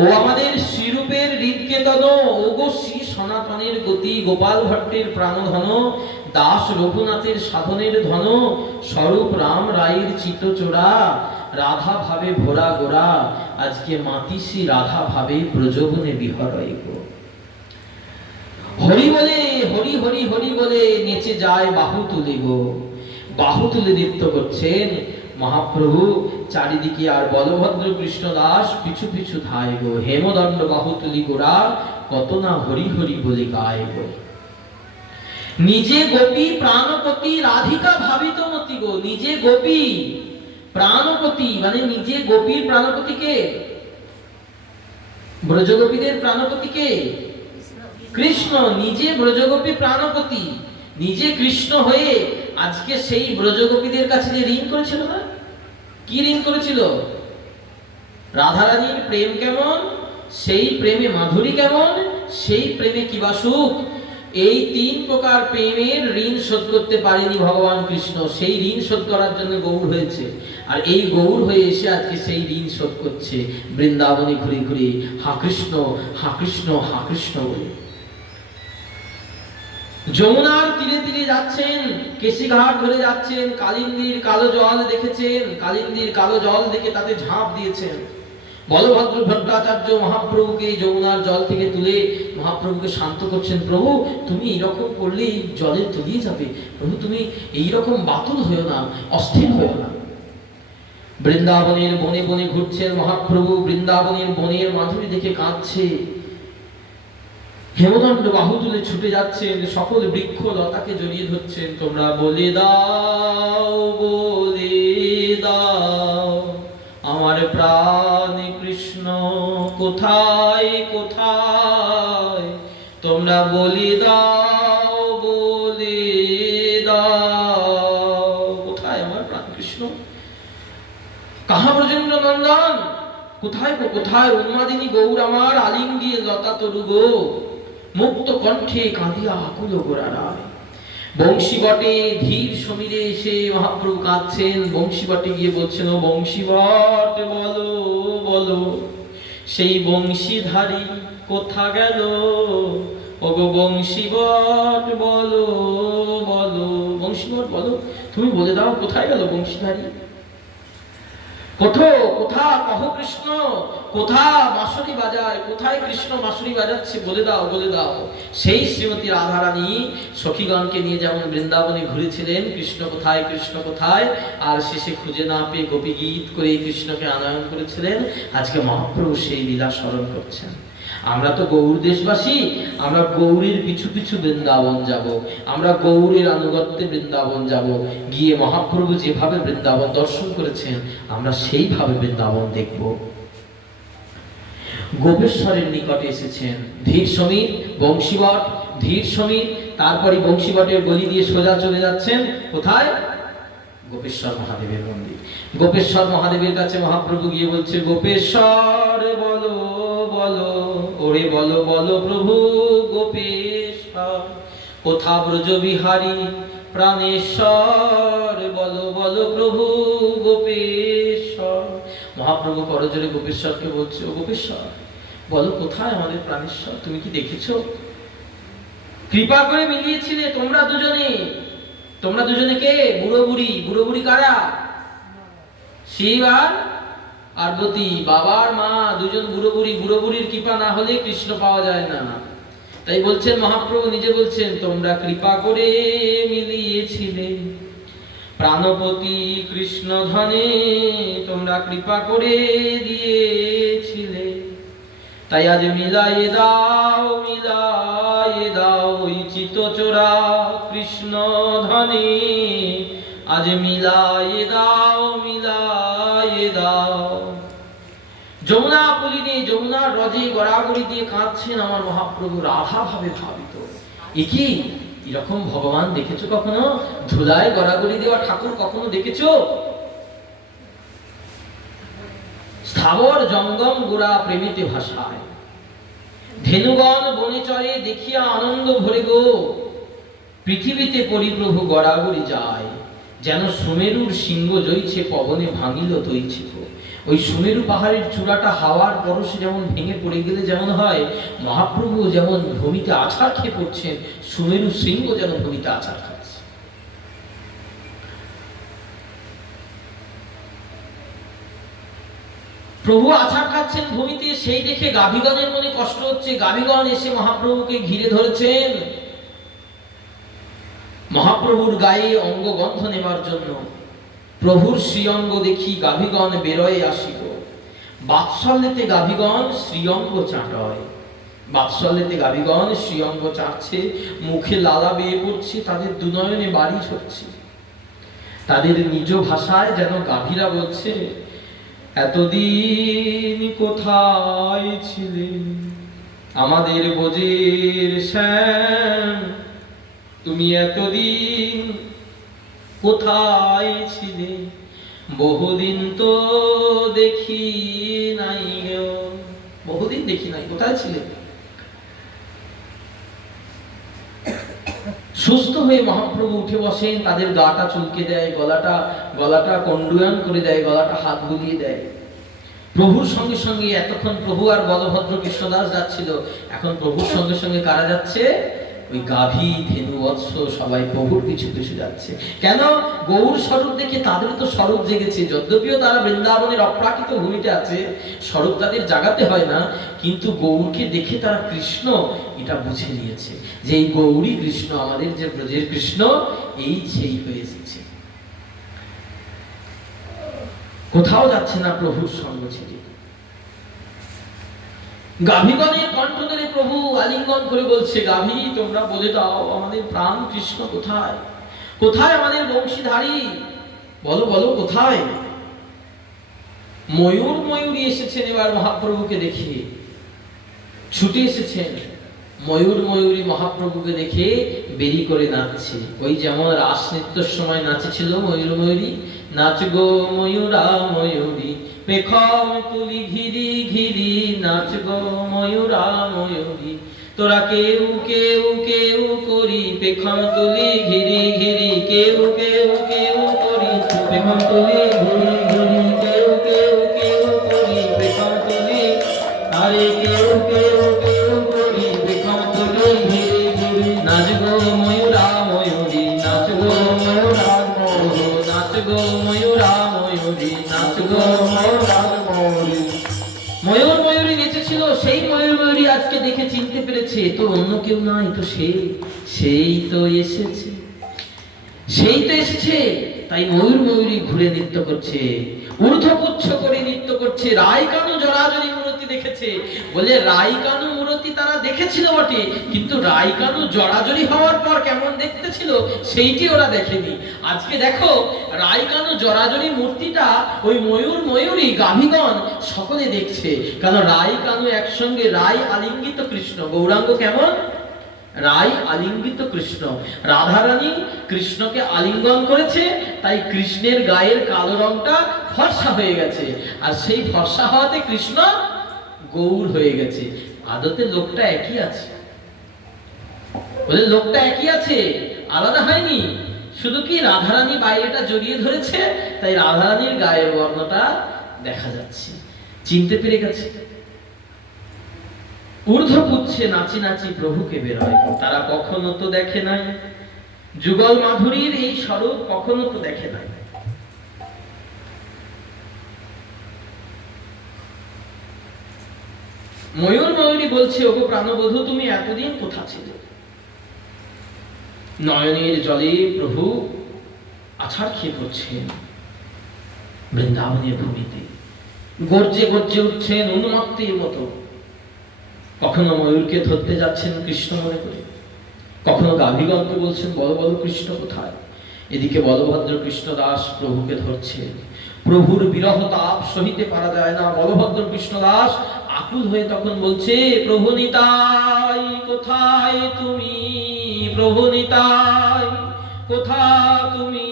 ও আমাদের শ্রীরূপের হৃদকেতন, ও গো শ্রী সনাতনের গতি, গোপাল ভট্টের প্রাণধন, দাস রঘুনাথের সাধনের ধন, স্বরূপ রাম রায়ের চিত্তচোরা, রাধা ভাবে ভোরা গোরা আজকে মাতৃশ্রী রাধা ভাবে ব্রজবনে বিহরয় গো। হরি বলে, হরি হরি হরি বলে নেচে যায় বাহু তুলে গো। বাহু তুলে নৃত্য করছেন মহাপ্রভু চারিদিকে, আর বলভদ্র কৃষ্ণদাস পিছু পিছু ধায় গো। হেমদণ্ড বাহু তুলি গোরা কত না হরি হরি বলে গায় গো। নিজে গোপী প্রাণপতি রাধিকা ভাবিত মতি গো। নিজে গোপী প্রাণপতি মানে নিজে গোপীর প্রাণপতি কে? ব্রজগোপীদের প্রাণপতি কে? কৃষ্ণ। নিজে ব্রজগোপী প্রাণপতি, নিজে কৃষ্ণ হয়ে আজকে সেই ব্রজগোপীদের কাছে যে ঋণ করেছিল না, কি ঋণ করেছিল? রাধারানীর প্রেম কেমন, সেই প্রেমে মাধুরী কেমন, সেই প্রেমে কিবা সুখ, এই তিন প্রকার প্রেমের ঋণ শোধ করতে পারেনি ভগবান কৃষ্ণ। সেই ঋণ শোধ করার জন্য গৌর হয়েছে, আর এই গৌর হয়ে এসে আজকে সেই ঋণ শোধ করছে বৃন্দাবনে ঘুরে ঘুরে হা কৃষ্ণ, হা কৃষ্ণ, হা কৃষ্ণ বলে। যমুনার তীরে তীরে যাচ্ছেন, কেশিঘাট ধরে যাচ্ছেন, কালিন্দীর কালো জল দেখেছেন, কালিন্দীর কালো জল দেখে তাতে ঝাঁপ দিয়েছেন। বলভদ্র ভট্টাচার্য মহাপ্রভুকে যমুনার জল থেকে তুলে মহাপ্রভুকে শান্ত করছেন। প্রভু, তুমি এইরকম করলে জলে তলিয়ে যাবে, প্রভু তুমি এইরকম বাতুল হয়েও না, অস্থির হয়েও না। বৃন্দাবনের বনে বনে ঘুরছেন মহাপ্রভু, বৃন্দাবনের বনের মাধুরী দেখে কাঁদছে। হেমদণ্ড বাহু তুলে ছুটে যাচ্ছেন, সকল বৃক্ষ লতাকে জড়িয়ে ধরছেন। তোমরা বলে দাও, বলে দাও আমার প্রাণ কৃষ্ণ কোথায়, কোথায়? তোমরা বলে দাও, বলে দাও কোথায় আমার প্রাণ কৃষ্ণ? কাহা ব্রজেন্দ্র নন্দন কোথায় গো, কোথায়? উন্মাদিনী গৌর আমার আলিঙ্গিয়ে লতা তরু গো, মুক্ত কণ্ঠে কাঁদিয়া আকুল গোরা রায়। বংশীবটে ধীর সমীরে এসে মহাপ্রভু কাঁদছেন। বংশীবটে গিয়ে বলছেন, ও বংশীবট বলো বলো সেই বংশীধারী কোথা গেল? ও গো বংশীবট বলো বলো, বংশীবট বলো, তুমি বলে দাও কোথায় গেল বংশীধারী? কোথা কহ কৃষ্ণ, কোথা বাঁশরি বাজায়, কোথায় কৃষ্ণ বাঁশরি বাজাচ্ছে, বলে দাও, বলে দাও। সেই শ্রীমতী রাধারানী সখীগণকে নিয়ে যেমন বৃন্দাবনে ঘুরেছিলেন, কৃষ্ণ কোথায়, কৃষ্ণ কোথায়, আর শেষে খুঁজে না পেয়ে গোপী গীত করে কৃষ্ণকে আনয়ন করেছিলেন। আজকে মহাপ্রভু সেই লীলা স্মরণ করছেন। আমরা তো গৌর দেশবাসী, আমরা গৌরীর পিছু পিছু বৃন্দাবন যাব, আমরা গৌরের আনুগত্যে বৃন্দাবন যাব। গিয়ে মহাপ্রভু যেভাবে বৃন্দাবন দর্শন করেছেন আমরা সেইভাবে বৃন্দাবন দেখব। গোপেশ্বরের নিকটে এসেছেন ধীর সমীর, বংশীবট, ধীর সমীর, তারপরে বংশীবটের গলি দিয়ে সোজা চলে যাচ্ছেন কোথায়? গোপেশ্বর মহাদেবের মন্দির। গোপেশ্বর মহাদেবের কাছে মহাপ্রভু গিয়ে বলছে, গোপেশ্বর বলো বলো, ওরে বলো বলো প্রভু গোপেশ্বর, কোথা ব্রজ বিহারী প্রাণেশ্বর, বলো বলো প্রভু গোপেশ্বর। মহাপ্রভু করজোরে গোপেশ্বরকে বলছে, ও গোপেশ্বর বলো কোথায় আমাদের প্রাণেশ্বর, তুমি কি দেখেছো? কৃপা করে মিলিয়েছিলে তোমরা দুজনে। তোমরা দুজনে কে? বুড়ো বুড়ি। বুড়ো বুড়ি কারা? শিব আর পার্বতী, বাবার মা, দুজন বুড়ো বুড়ি। বুড়ো বুড়ির কৃপা না হলে কৃষ্ণ পাওয়া যায় না। তাই বলছেন মহাপ্রভু নিজে বলছেন, তোমরা কৃপা করে মিলিয়েছিলে প্রাণপতি কৃষ্ণ ধনে, তোমরা কৃপা করে দিয়েছিলে, তাই আজ মিলায়ে দাও ওই চিতচোরা কৃষ্ণ ধনে, আজ মিলায়ে দাও। যমুনা পুলিনে, যমুনার রজে গড়াগড়ি দিয়ে কাঁদছেন আমার মহাপ্রভু, রাধা ভাবে ভাবিত। একি এরকম ভগবান দেখেছো কখনো? ধুলায় গড়াগড়ি দেওয়া ঠাকুর কখনো দেখেছো? স্থাবর জঙ্গম গোড়া প্রেমিতে ভাষায়, ধেনুগণ বনে চরে দেখিয়া আনন্দ ভরে গো, পৃথিবীতে পরিপ্রভু গড়াগড়ি যায়, যেন সুমেরুর সিংহ জইছে পবনে ভাঙিল তৈছিত। ওই সুমেরু পাহাড়ের চূড়াটা হাওয়ার পরশে যেমন ভেঙে পড়ে গেলে যেমন হয়, মহাপ্রভু যেমন ভূমিতে আছাড় খেয়ে পড়ছেন, সুমেরু সিংহ যেন ভূমিতে আছাড় খাচ্ছে। প্রভু আছাড় খাচ্ছেন ভূমিতে, সেই দেখে গাভীগণের মনে কষ্ট হচ্ছে। গাভীগণ এসে মহাপ্রভুকে ঘিরে ধরেছেন মহাপ্রভুর গায়ে অঙ্গগন্ধ নেবার জন্য। প্রভুর শ্রীঅঙ্গ দেখি গাভীগণ বেরোয় আসিল, বাৎসল্যেতে গাভীগণ শ্রীঅঙ্গ চাটয়। বাৎসল্যেতে গাভীগণ শ্রীঅঙ্গ চাটছে, মুখে লালা বেয়ে পড়ছে, তাদের দুনয়নে বাড়ি ঝরছে। তাদের নিজ ভাষায় যেন গাভীরা বলছে, এতদিন কোথায় ছিলে আমাদের বোঝের শ্যাম, তুমি এতদিন কোথায় ছিলে, বহুদিন তো দেখি নাই গো, বহুদিন দেখি নাই, কোথায় ছিলে? সুস্থ হয়ে মহাপ্রভু উঠে বসেন, তাদের গাটা চুলকে দেয়, গলাটা কন্ডুয়ান করে দেয়, গলাটা হাত বুলিয়ে দেয়। প্রভুর সঙ্গে সঙ্গে এতক্ষণ প্রভু আর বলভদ্র কৃষ্ণদাস যাচ্ছিল, এখন প্রভুর সঙ্গে সঙ্গে কারা যাচ্ছে? ওই গাভী, ধেনু, বৎস সবাই প্রভুর পিছু পিছু যাচ্ছে। কেন? গৌর স্বরূপ দেখে তাদের তো স্বরূপ জেগেছে। যদ্যপিও তারা বৃন্দাবনের অপ্রাকৃত ভূমিতে আছে, স্বরূপ তাদের জাগাতে হয় না, কিন্তু গৌরকে দেখে তারা কৃষ্ণ এটা বুঝে নিয়েছে যে এই গৌরী কৃষ্ণ, আমাদের যে ব্রজের কৃষ্ণ, এই সেই হয়ে এসেছে। কোথাও যাচ্ছে না প্রভুর সঙ্গ ছেড়ে। গাভীগণের কণ্ঠ ধরে প্রভু আলিঙ্গন করে বলছে, গাভী তোমরা বলে দাও আমাদের প্রাণ কৃষ্ণ কোথায়? কোথায় আমাদের বংশীধারী? বলো বলো কোথায়? ময়ূরী এসেছেন এবার মহাপ্রভুকে দেখে, ছুটে এসেছেন। ময়ূরী মহাপ্রভুকে দেখে বেরি করে নাচছে। ওই যেমন রাস নৃত্যের সময় নাচেছিল ময়ূরী, নাচ গো ময়ূরা ময়ূরী, পেখম তুলি ঘিরি ঘিরি, নাচ গো ময়ূরা ময়ূরী, তোরা কেউ কেউ কেউ করি, পেখম তুলি ঘিরি ঘিরি, কেউ কেউ কেউ করি, পেখম তুলি ঘিরি ঘিরি, কেউ কেউ কেউ করি, পেখম তুলি, আরে কেউ কেউ কেউ করি, পেখম তুলি ঘিরি ঘিরি, নাচ গো ময়ূরা ময়ূরী, নাচ গো ময়ূরা ময়ূরী, নাচ গো ময়ূরা ময়ূরী, নাচ গো ময়ূরা ময়ূরী। ময়ূরী নেচেছিল, সেই ময়ূরী আজকে দেখে চিনতে পেরেছে, তো অন্য কেউ নাই, তো সেই তো এসেছে। তাই ময়ূরী ঘুরে নৃত্য করছে, ঊর্ধ্বপুচ্ছ করে নৃত্য করছে। রাইকানু জরাজরি মূর্তি দেখেছে বলে, রাইকানু মূর্তি তারা দেখেছিল বটে, কিন্তু রাইকানু জরাজরি হওয়ার পর কেমন দেখতে ছিল সেইটি ওরা দেখেনি। আজকে দেখো রাইকানু জরাজরি মূর্তিটা ওই ময়ূরী গাভীগণ সকলে দেখছে, কারণ রাইকানু একসঙ্গে, রাই আলিঙ্গিত কৃষ্ণ। গৌরাঙ্গ কেমন? রাই আলিঙ্গিত কৃষ্ণ, রাধারানী কৃষ্ণকে আলিঙ্গন করেছে, তাই কৃষ্ণের গায়ের কালো রংটা ফর্সা হয়ে গেছে, আর সেই ফর্সা হওয়াতে কৃষ্ণ গৌর হয়ে গেছে। আদতে লোকটা একই আছে, বলে লোকটা একই আছে, আলাদা হয়নি, শুধু কি রাধারানী বাইরেটা জড়িয়ে ধরেছে, তাই রাধারানীর গায়ের বর্ণটা দেখা যাচ্ছে। চিনতে পেরে গেছে। ঊর্ধ্ব পুচ্ছে নাচি নাচি প্রভুকে বেরোয়, তারা কখনো তো দেখে নাই যুগল মাধুরীর এই স্বরূপ, কখনো তো দেখে নাই। ময়ূর ময়ূরী বলছে, ওগো প্রাণবধূ তুমি এতদিন কোথা ছিলে? নয়নের জলে প্রভু আছাড় খেয়ে পড়ছেন বৃন্দাবনের ভূমিতে, গর্জে গর্জে উঠছেন উন্মত্তের মতো। কখনো ময়ূরকে ধরতে যাচ্ছেন কৃষ্ণ মনে করে, কখনো গাভীগণকে বলছেন বলো বলো কৃষ্ণ কোথায়। এদিকে বলভদ্র কৃষ্ণদাস প্রভুকে ধরছেন। প্রভুর বিরহ তাপ সহিতে পারা যায় না। বলভদ্র কৃষ্ণদাস আকুল হয়ে তখন বলছে, প্রভু নিতাই কোথায় তুমি, প্রভু নিতাই কোথা তুমি,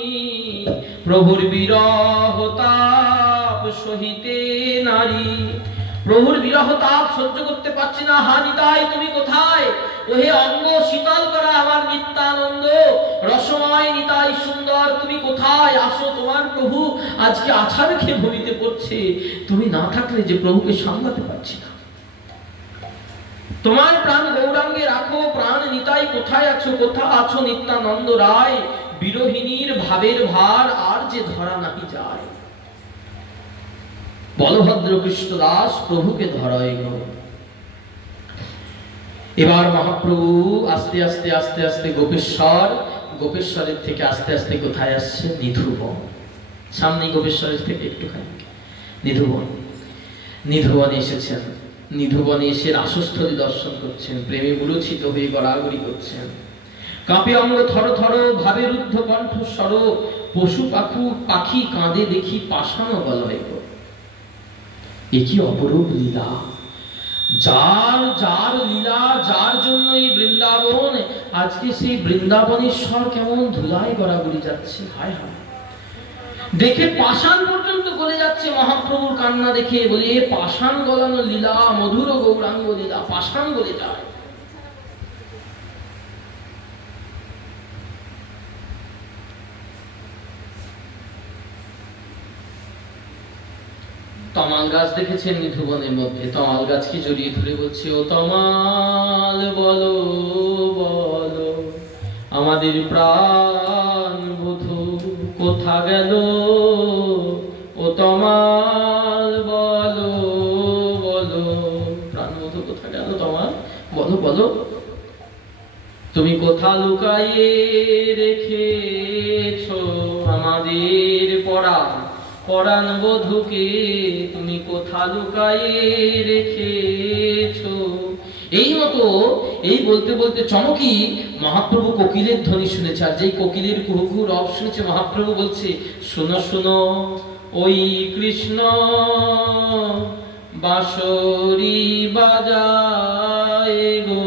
প্রভুর বিরহ তাপ সহিতে নারী, প্রভুর বিরহ তাপ সহ্য করতে পারছি না, হা নিতাই তুমি কোথায়? ওহে অঙ্গ শীতল করা আমার নিত্যানন্দ, রসময় নিতাই সুন্দর তুমি কোথায়? আসো, তোমার প্রভু আজকে আছাড় খেয়ে ভূমিতে পড়ছে, তুমি না থাকলে যে প্রভুকে সামলাতে পারছি না। তোমার প্রাণ গৌরাঙ্গে রাখো, প্রাণ নিতাই কোথায় আছো, কোথা আছো নিত্যানন্দ রায়? বিরোহিনীর ভাবের ভার আর যে ধরা নাহি যায়। বলভদ্র কৃষ্ণদাস প্রভুকে ধরায় গো। এবার মহাপ্রভু আস্তে আস্তে আস্তে আস্তে গোপেশ্বর, গোপেশ্বরের থেকে আস্তে আস্তে কোথায় আসছে? নিধুবন। সামনে গোপেশ্বরের থেকে একটুখানি নিধুবন, নিধুবনে এসেছেন। নিধুবনে এসে রাসস্থলী দর্শন করছেন, প্রেমে মূলচিত হয়ে গড়াগড়ি করছেন। কাঁপে অঙ্গ থর থর, ভাবে রুদ্ধ কণ্ঠ স্বর, পশু পাখি কাঁদে দেখি পাষাণ বলয় গো। এ কি অপরূপ লীলা! যার যার লীলা, যার জন্য এই বৃন্দাবন, আজকে সেই বৃন্দাবনেশ্বর কেমন ধুলায় গড়াগড়ি যাচ্ছে। হায় হায়, দেখে পাষাণ পর্যন্ত গলে যাচ্ছে মহাপ্রভুর কান্না দেখে। বলে এ পাষাণ গলানো লীলা, মধুর গৌরাঙ্গ লীলা, পাষাণ গলে যায়। তমাল গাছ দেখেছেন নিধুবনের মধ্যে, তমাল গাছকে জড়িয়ে ধরে বলছে, ও তমাল বলো বলো আমাদের প্রাণ বধূ কোথা গেল, ও তমাল বলো বলো প্রাণ বধূ কোথা গেল, তমাল বলো বলো তুমি কোথা লুকাইয়ে রেখেছো আমাদের পরাণ পরাণ বধূকে, তুমি কোথা লুকাইয়ে রেখেছো। এই মতো এই বলতে বলতে চমকি মহাপ্রভু কোকিলের ধ্বনি শুনেছে, আর যেই কোকিলের কুহু রব শুনেছে, মহাপ্রভু বলছে, শোনো শোনো ওই কৃষ্ণ বাঁশরি বাজায় গো।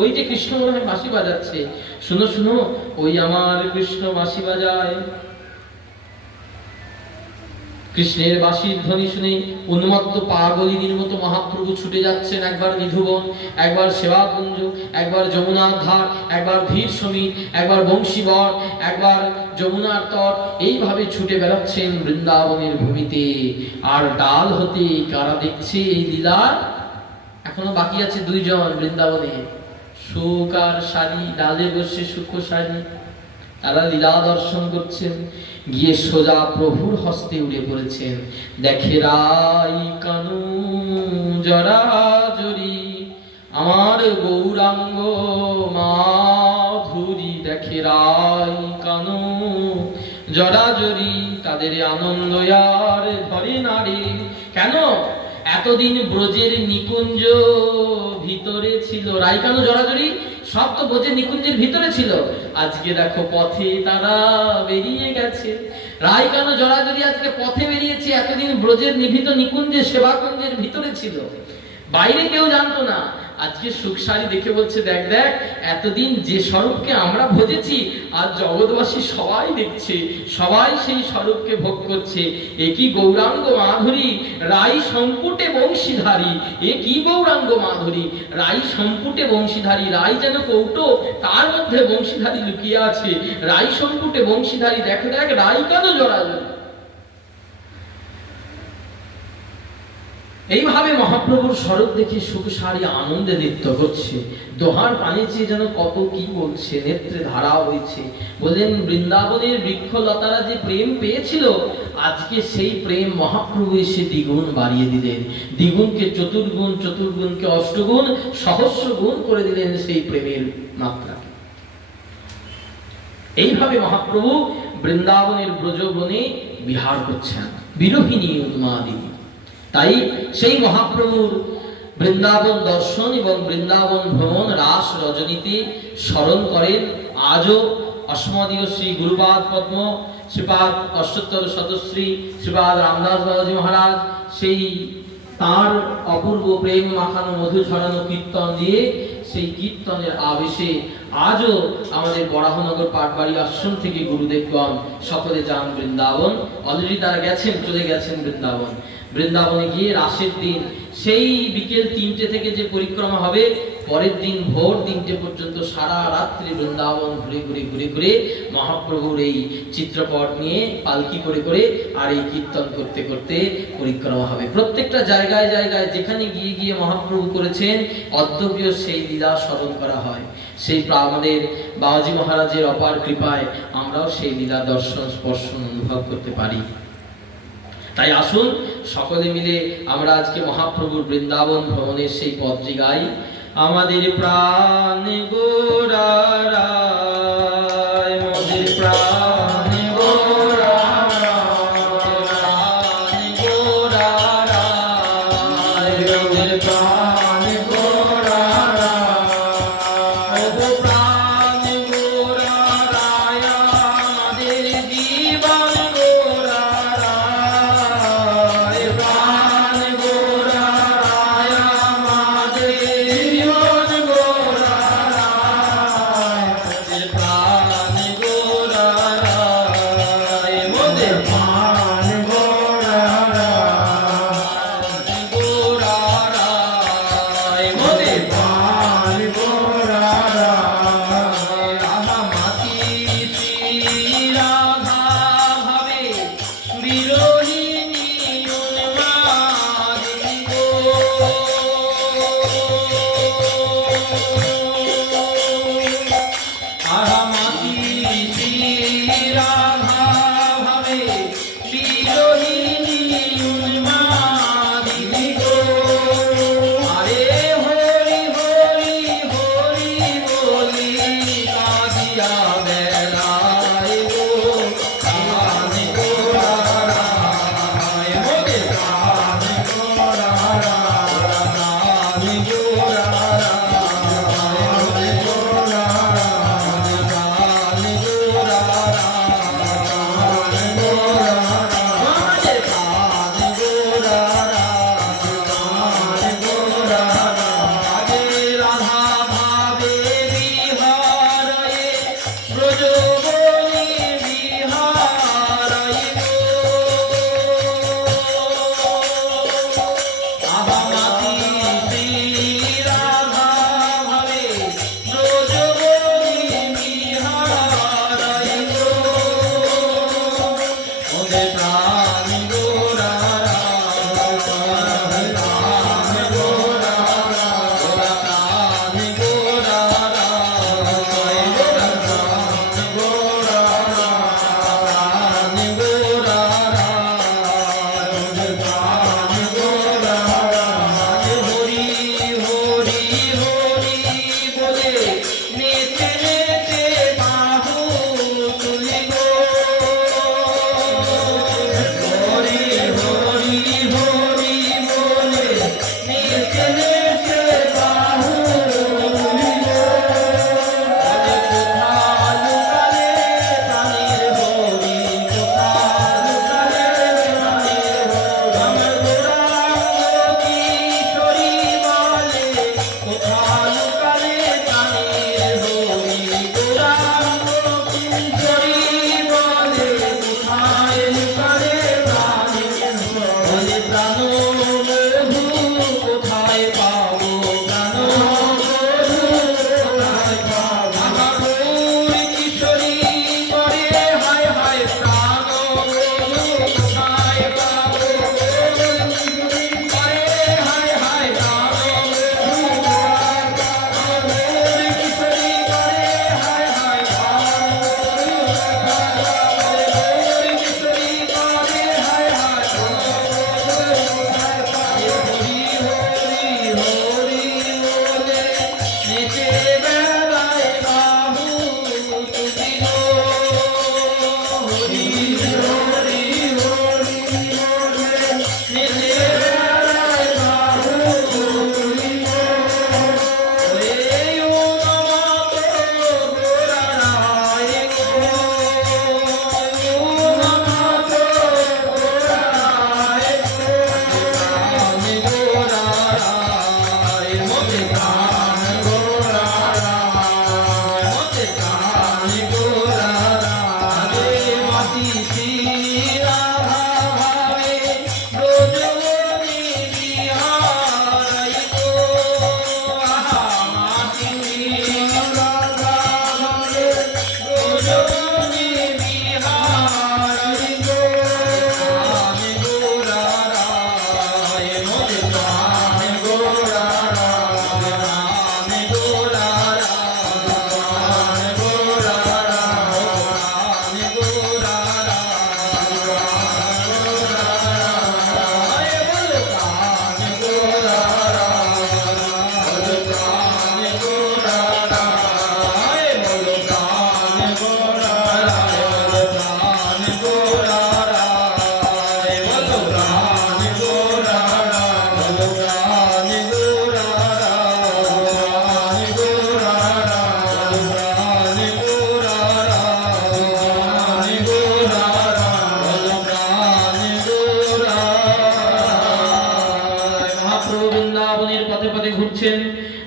ওই যে কৃষ্ণ মনে হয় বাঁশি বাজাচ্ছে, শোনো শোনো ওই আমার কৃষ্ণ বাঁশি বাজায়। কৃষ্ণের বাঁশির ধ্বনি শুনে উন্মত্ত পাগলিনীর মতো মহাপ্রভু ছুটে যাচ্ছেন। একবার নিধুবন, একবার সেবাকুঞ্জ, একবার যমুনার ধার, একবার ধীর সমীর, একবার বংশীবর, একবার যমুনার তট, এইভাবে ছুটে বেড়াচ্ছেন বৃন্দাবনের ভূমিতে। আর ডাল হতে কারা দেখছে এই লীলা? এখনো বাকি আছে দুইজন বৃন্দাবনে, সুখ আর শাড়ি, ডালে বসে সুখ শাড়ি, তারা লীলা দর্শন করছেন। গিয়ে সোজা প্রভুর হস্তে উড়ে পড়েছেন। দেখে রাই কানু জরাজরি আমার গৌরাঙ্গ মাধুরী, দেখে রাই কানু জরাজরি, তাদের আনন্দ আর ধরে নারী। কেন? এতদিন ব্রজের নিকুঞ্জ ভিতরে ছিল, রাইকানু জরাজরি সব তো ব্রজের নিকুঞ্জের ভিতরে ছিল। আজকে দেখো পথে তারা বেরিয়ে গেছে। রাইকানু জরাজরি আজকে পথে বেরিয়েছে, এতদিন ব্রজের নিভৃত নিকুঞ্জে সেবাকুঞ্জের ভিতরে ছিল, বাইরে কেউ জানতো না। আজকে সুখসারি দেখে বলছে, দেখ দেখ, এতদিন যে স্বরূপকে আমরা ভজেছি আজ জগৎবাসী সবাই দেখছে, সবাই সেই স্বরূপকে ভোগ করছে। এ কি গৌরাঙ্গ মাধুরী, রাই সম্পুটে বংশীধারী। এ কি গৌরাঙ্গ মাধুরী, রাই সম্পুটে বংশীধারী। রাই যেন কৌটো, তার মধ্যে বংশীধারী লুকিয়ে আছে। রাই সম্পুটে বংশীধারী, দেখ দেখ রাই কেন জড়াজড়ি। এইভাবে মহাপ্রভুর স্বরূপ দেখে সুখসারি আনন্দে নৃত্য করছে। দোহার পানি চেয়ে যেন কত কি বলছে, নেত্রে ধারা হয়েছে। বললেন, বৃন্দাবনের বৃক্ষলতারা যে প্রেম পেয়েছিল, আজকে সেই প্রেম মহাপ্রভু এসে দ্বিগুণ বাড়িয়ে দিলেন। দ্বিগুণকে চতুর্গুণ, চতুর্গুণকে অষ্টগুণ, সহস্র গুণ করে দিলেন সেই প্রেমের মাত্রা। এইভাবে মহাপ্রভু বৃন্দাবনের ব্রজবনে বিহার করছেন, বিরোহিণী উন্মাদিনী। তাই সেই মহাপ্রভুর বৃন্দাবন দর্শন এবং বৃন্দাবন ভ্রমণ রাস রজনীতে স্মরণ করেন আজও অস্মদীয় শ্রী গুরুপাদ পদ্ম, শ্রীপাদ অষ্টোত্তর শতশ্রী শ্রীপাদ রামদাস বাবাজি মহারাজ সেই তার অপূর্ব প্রেম মাখানো মধু ছড়ানো কীর্তন দিয়ে, সেই কীর্তনের আবেশে আজও আমাদের বরাহনগর পাটবাড়ি আশ্রম থেকে গুরুদেবগণ সকলে যান বৃন্দাবন। অলরেডি তারা গেছেন, চলে গেছেন বৃন্দাবন। বৃন্দাবনে গিয়ে রাসের দিন সেই বিকেল 3টে থেকে যে পরিক্রমা হবে, পরের দিন ভোর 3টে পর্যন্ত সারা রাত্রি বৃন্দাবন ঘুরে ঘুরে ঘুরে ঘুরে মহাপ্রভুর এই চিত্রপট নিয়ে পালকি করে করে আর এই কীর্তন করতে করতে পরিক্রমা হবে। প্রত্যেকটা জায়গায় জায়গায় যেখানে গিয়ে গিয়ে মহাপ্রভু করেছেন, অদ্যপীয় সেই লীলা স্মরণ করা হয়। সেই আমাদের বাবাজি মহারাজের অপার কৃপায় আমরাও সেই লীলা দর্শন স্পর্শন অনুভব করতে পারি। তাই আসুন সকলে মিলে আমরা আজকে মহাপ্রভুর বৃন্দাবন ভ্রমণের সেই পথটি গাই। আমাদের প্রাণ গোরারায়, আমাদের প্রাণ গোরারায়, গোরারায়, আমাদের প্রাণ গোরারায়, প্রাণ গোরারায়, আমাদের জীবন গোরারায়, প্রাণ গোরারায়, আমাদের জীবন গোরারায়, আমাদের প্রাণ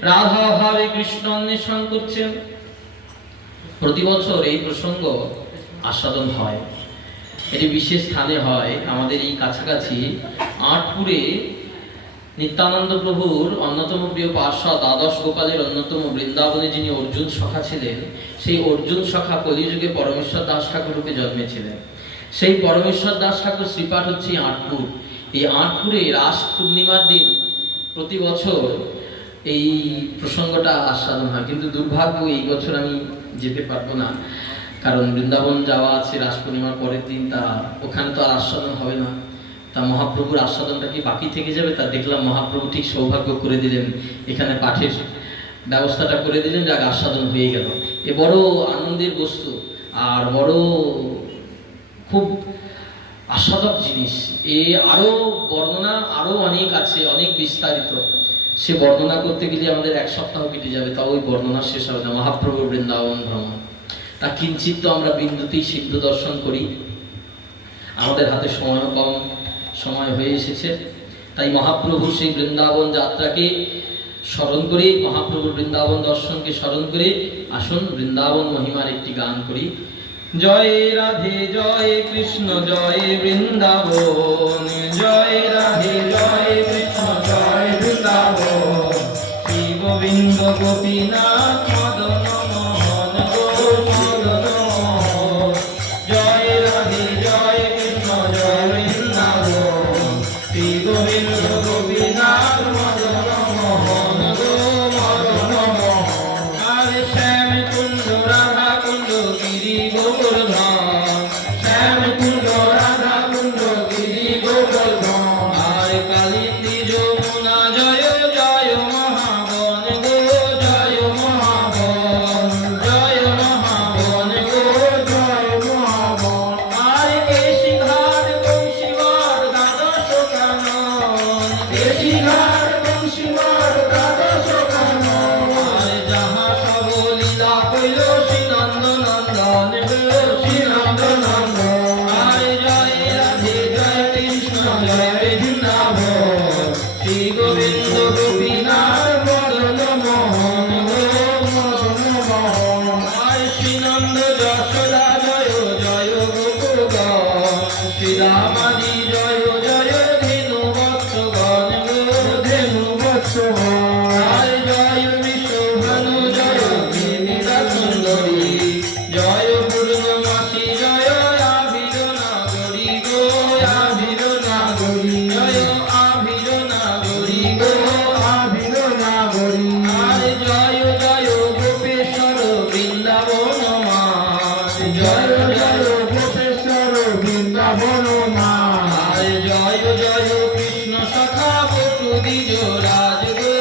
রাধা হরে কৃষ্ণ অন্বেষণ করছেন। প্রতি বছর এই প্রসঙ্গ আস্বাদন হয়। এটি বিশেষ স্থানে হয় আমাদের এই কাছাকাছি আটপুরে নিত্যানন্দ প্রভুর অন্যতম প্রিয় পার্শ্বদ দ্বাদশ গোপালের অন্যতম বৃন্দাবনে যিনি অর্জুন সখা ছিলেন, সেই অর্জুন সখা কলিযুগে পরমেশ্বর দাস ঠাকুর রূপে জন্মেছিলেন। সেই পরমেশ্বর দাস ঠাকুর শ্রীপাঠ হচ্ছে আটপুর। এই আটপুরে রাস পূর্ণিমার দিন প্রতি বছর এই প্রসঙ্গটা আস্বাদন হয়। কিন্তু দুর্ভাগ্য এই বছর আমি যেতে পারবো না, কারণ বৃন্দাবন যাওয়া আছে রাস পূর্ণিমার পরের দিন। তা ওখানে তো আর আস্বাদন হবে না। তা মহাপ্রভুর আস্বাদনটা কি বাকি থেকে যাবে? তা দেখলাম মহাপ্রভু ঠিক সৌভাগ্য করে দিলেন, এখানে পাঠের ব্যবস্থাটা করে দিলেন, যাক আস্বাদন হয়ে গেল। এ বড় আনন্দের বস্তু আর বড় খুব আস্বাদক জিনিস। এ আরো বর্ণনা আরো অনেক আছে, অনেক বিস্তারিত। সে বর্ণনা করতে গেলে আমাদের এক সপ্তাহ কেটে যাবে, তাও ওই বর্ণনা শেষ হবে না। মহাপ্রভুর বৃন্দাবন ভ্রমণ, তা কিঞ্চিত তো আমরা বিন্দুতেই সিদ্ধ দর্শন করি। আমাদের হাতে সময়ও কম, সময় হয়ে এসেছে। তাই মহাপ্রভুর সেই বৃন্দাবন যাত্রাকে স্মরণ করে, মহাপ্রভুর বৃন্দাবন দর্শনকে স্মরণ করে আসুন বৃন্দাবন মহিমার একটি গান করি। জয় রাধে জয় কৃষ্ণ জয় বৃন্দাবন, জয় রাধে জয় কৃষ্ণ জয় বৃন্দাবন, শ্রী গোবিন্দ গোপীনাথ মদন মোহন গো মদন মোহন। জয় রাধে জয় কৃষ্ণ জয় বৃন্দাবন, শ্রী গোবিন্দ গোপীনাথ মদন মোহন গো মদন মোহন। আরে শ্যাম কুণ্ড রাধা কুণ্ড গিরি গোবর্ধন, শ্যাম কুণ্ড রাধা কুণ্ড গিরি গোবর্ধন। আর কালিন্দী যমুনা জয় জয় মহাবন গো জয় মহাবন, জয় মহাবন গো জয় মহাবন। আর কেশি ঘাট বংশীবর দ্বাদশ কানন, কেশি ঘাট বংশীবর দ্বাদশ কানন। আর যাহা সব লীলা কইল শ্রীনন্দ নন্দন গো শ্রীনন্দ নন্দন। আর জয় রাধে জয় কৃষ্ণ জয় বৃন্দাবন, শ্রী গোবিন্দ গোপীনাথ মদন মোহন গো মদন মোহন। আর শ্রীনন্দ যশোদা জয় জয় গোপগণ, শ্রীরামাদি জয় জয় ধেনু বৎসগণ গো ধেনু বৎসগণ। আর জয় বিশ্বভানু জয় দেবীরা সুন্দরী, জয় পূর্ণমাসী জয় আভির নাগরী গো আভির নাগরী, জয় আভির নাগরী গো আভির নাগরী। আর জয় জয় গোপেশ্বর বৃন্দাবন মা, জয় জয় গোপেশ্বর বৃন্দাবন মা। আর জয় জয় কৃষ্ণ সখা বটু দ্বিজ রাজ গো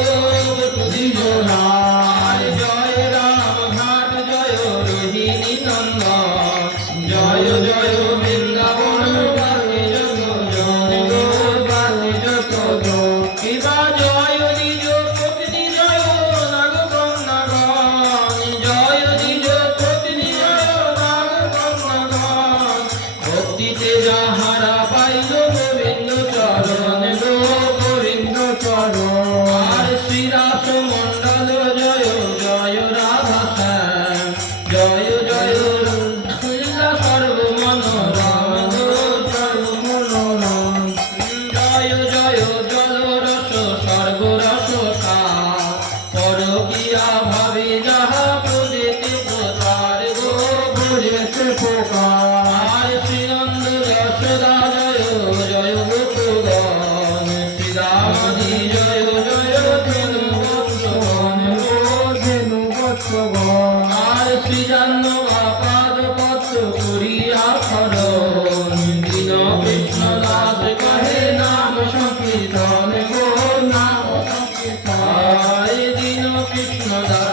বটু দ্বিজ রাজ। জয় রাম ঘাট জয় রোহিণী নন্দন, জয় জয় বৃন্দাবন বাসে যত জন গো বাসে যত জন। কিবা জয় দ্বিজ পত্নী জয় নাগকন্যাগণ, জয় দ্বিজ পত্নী জয় নাগকন্যাগণ। ভক্তিতে যাহারা পাইল গোবিন্দ চরণ গো গোবিন্দ চরণ। সংকীর্তন মোর নাম সংকীর্তন আয় দীন কৃষ্ণ দাস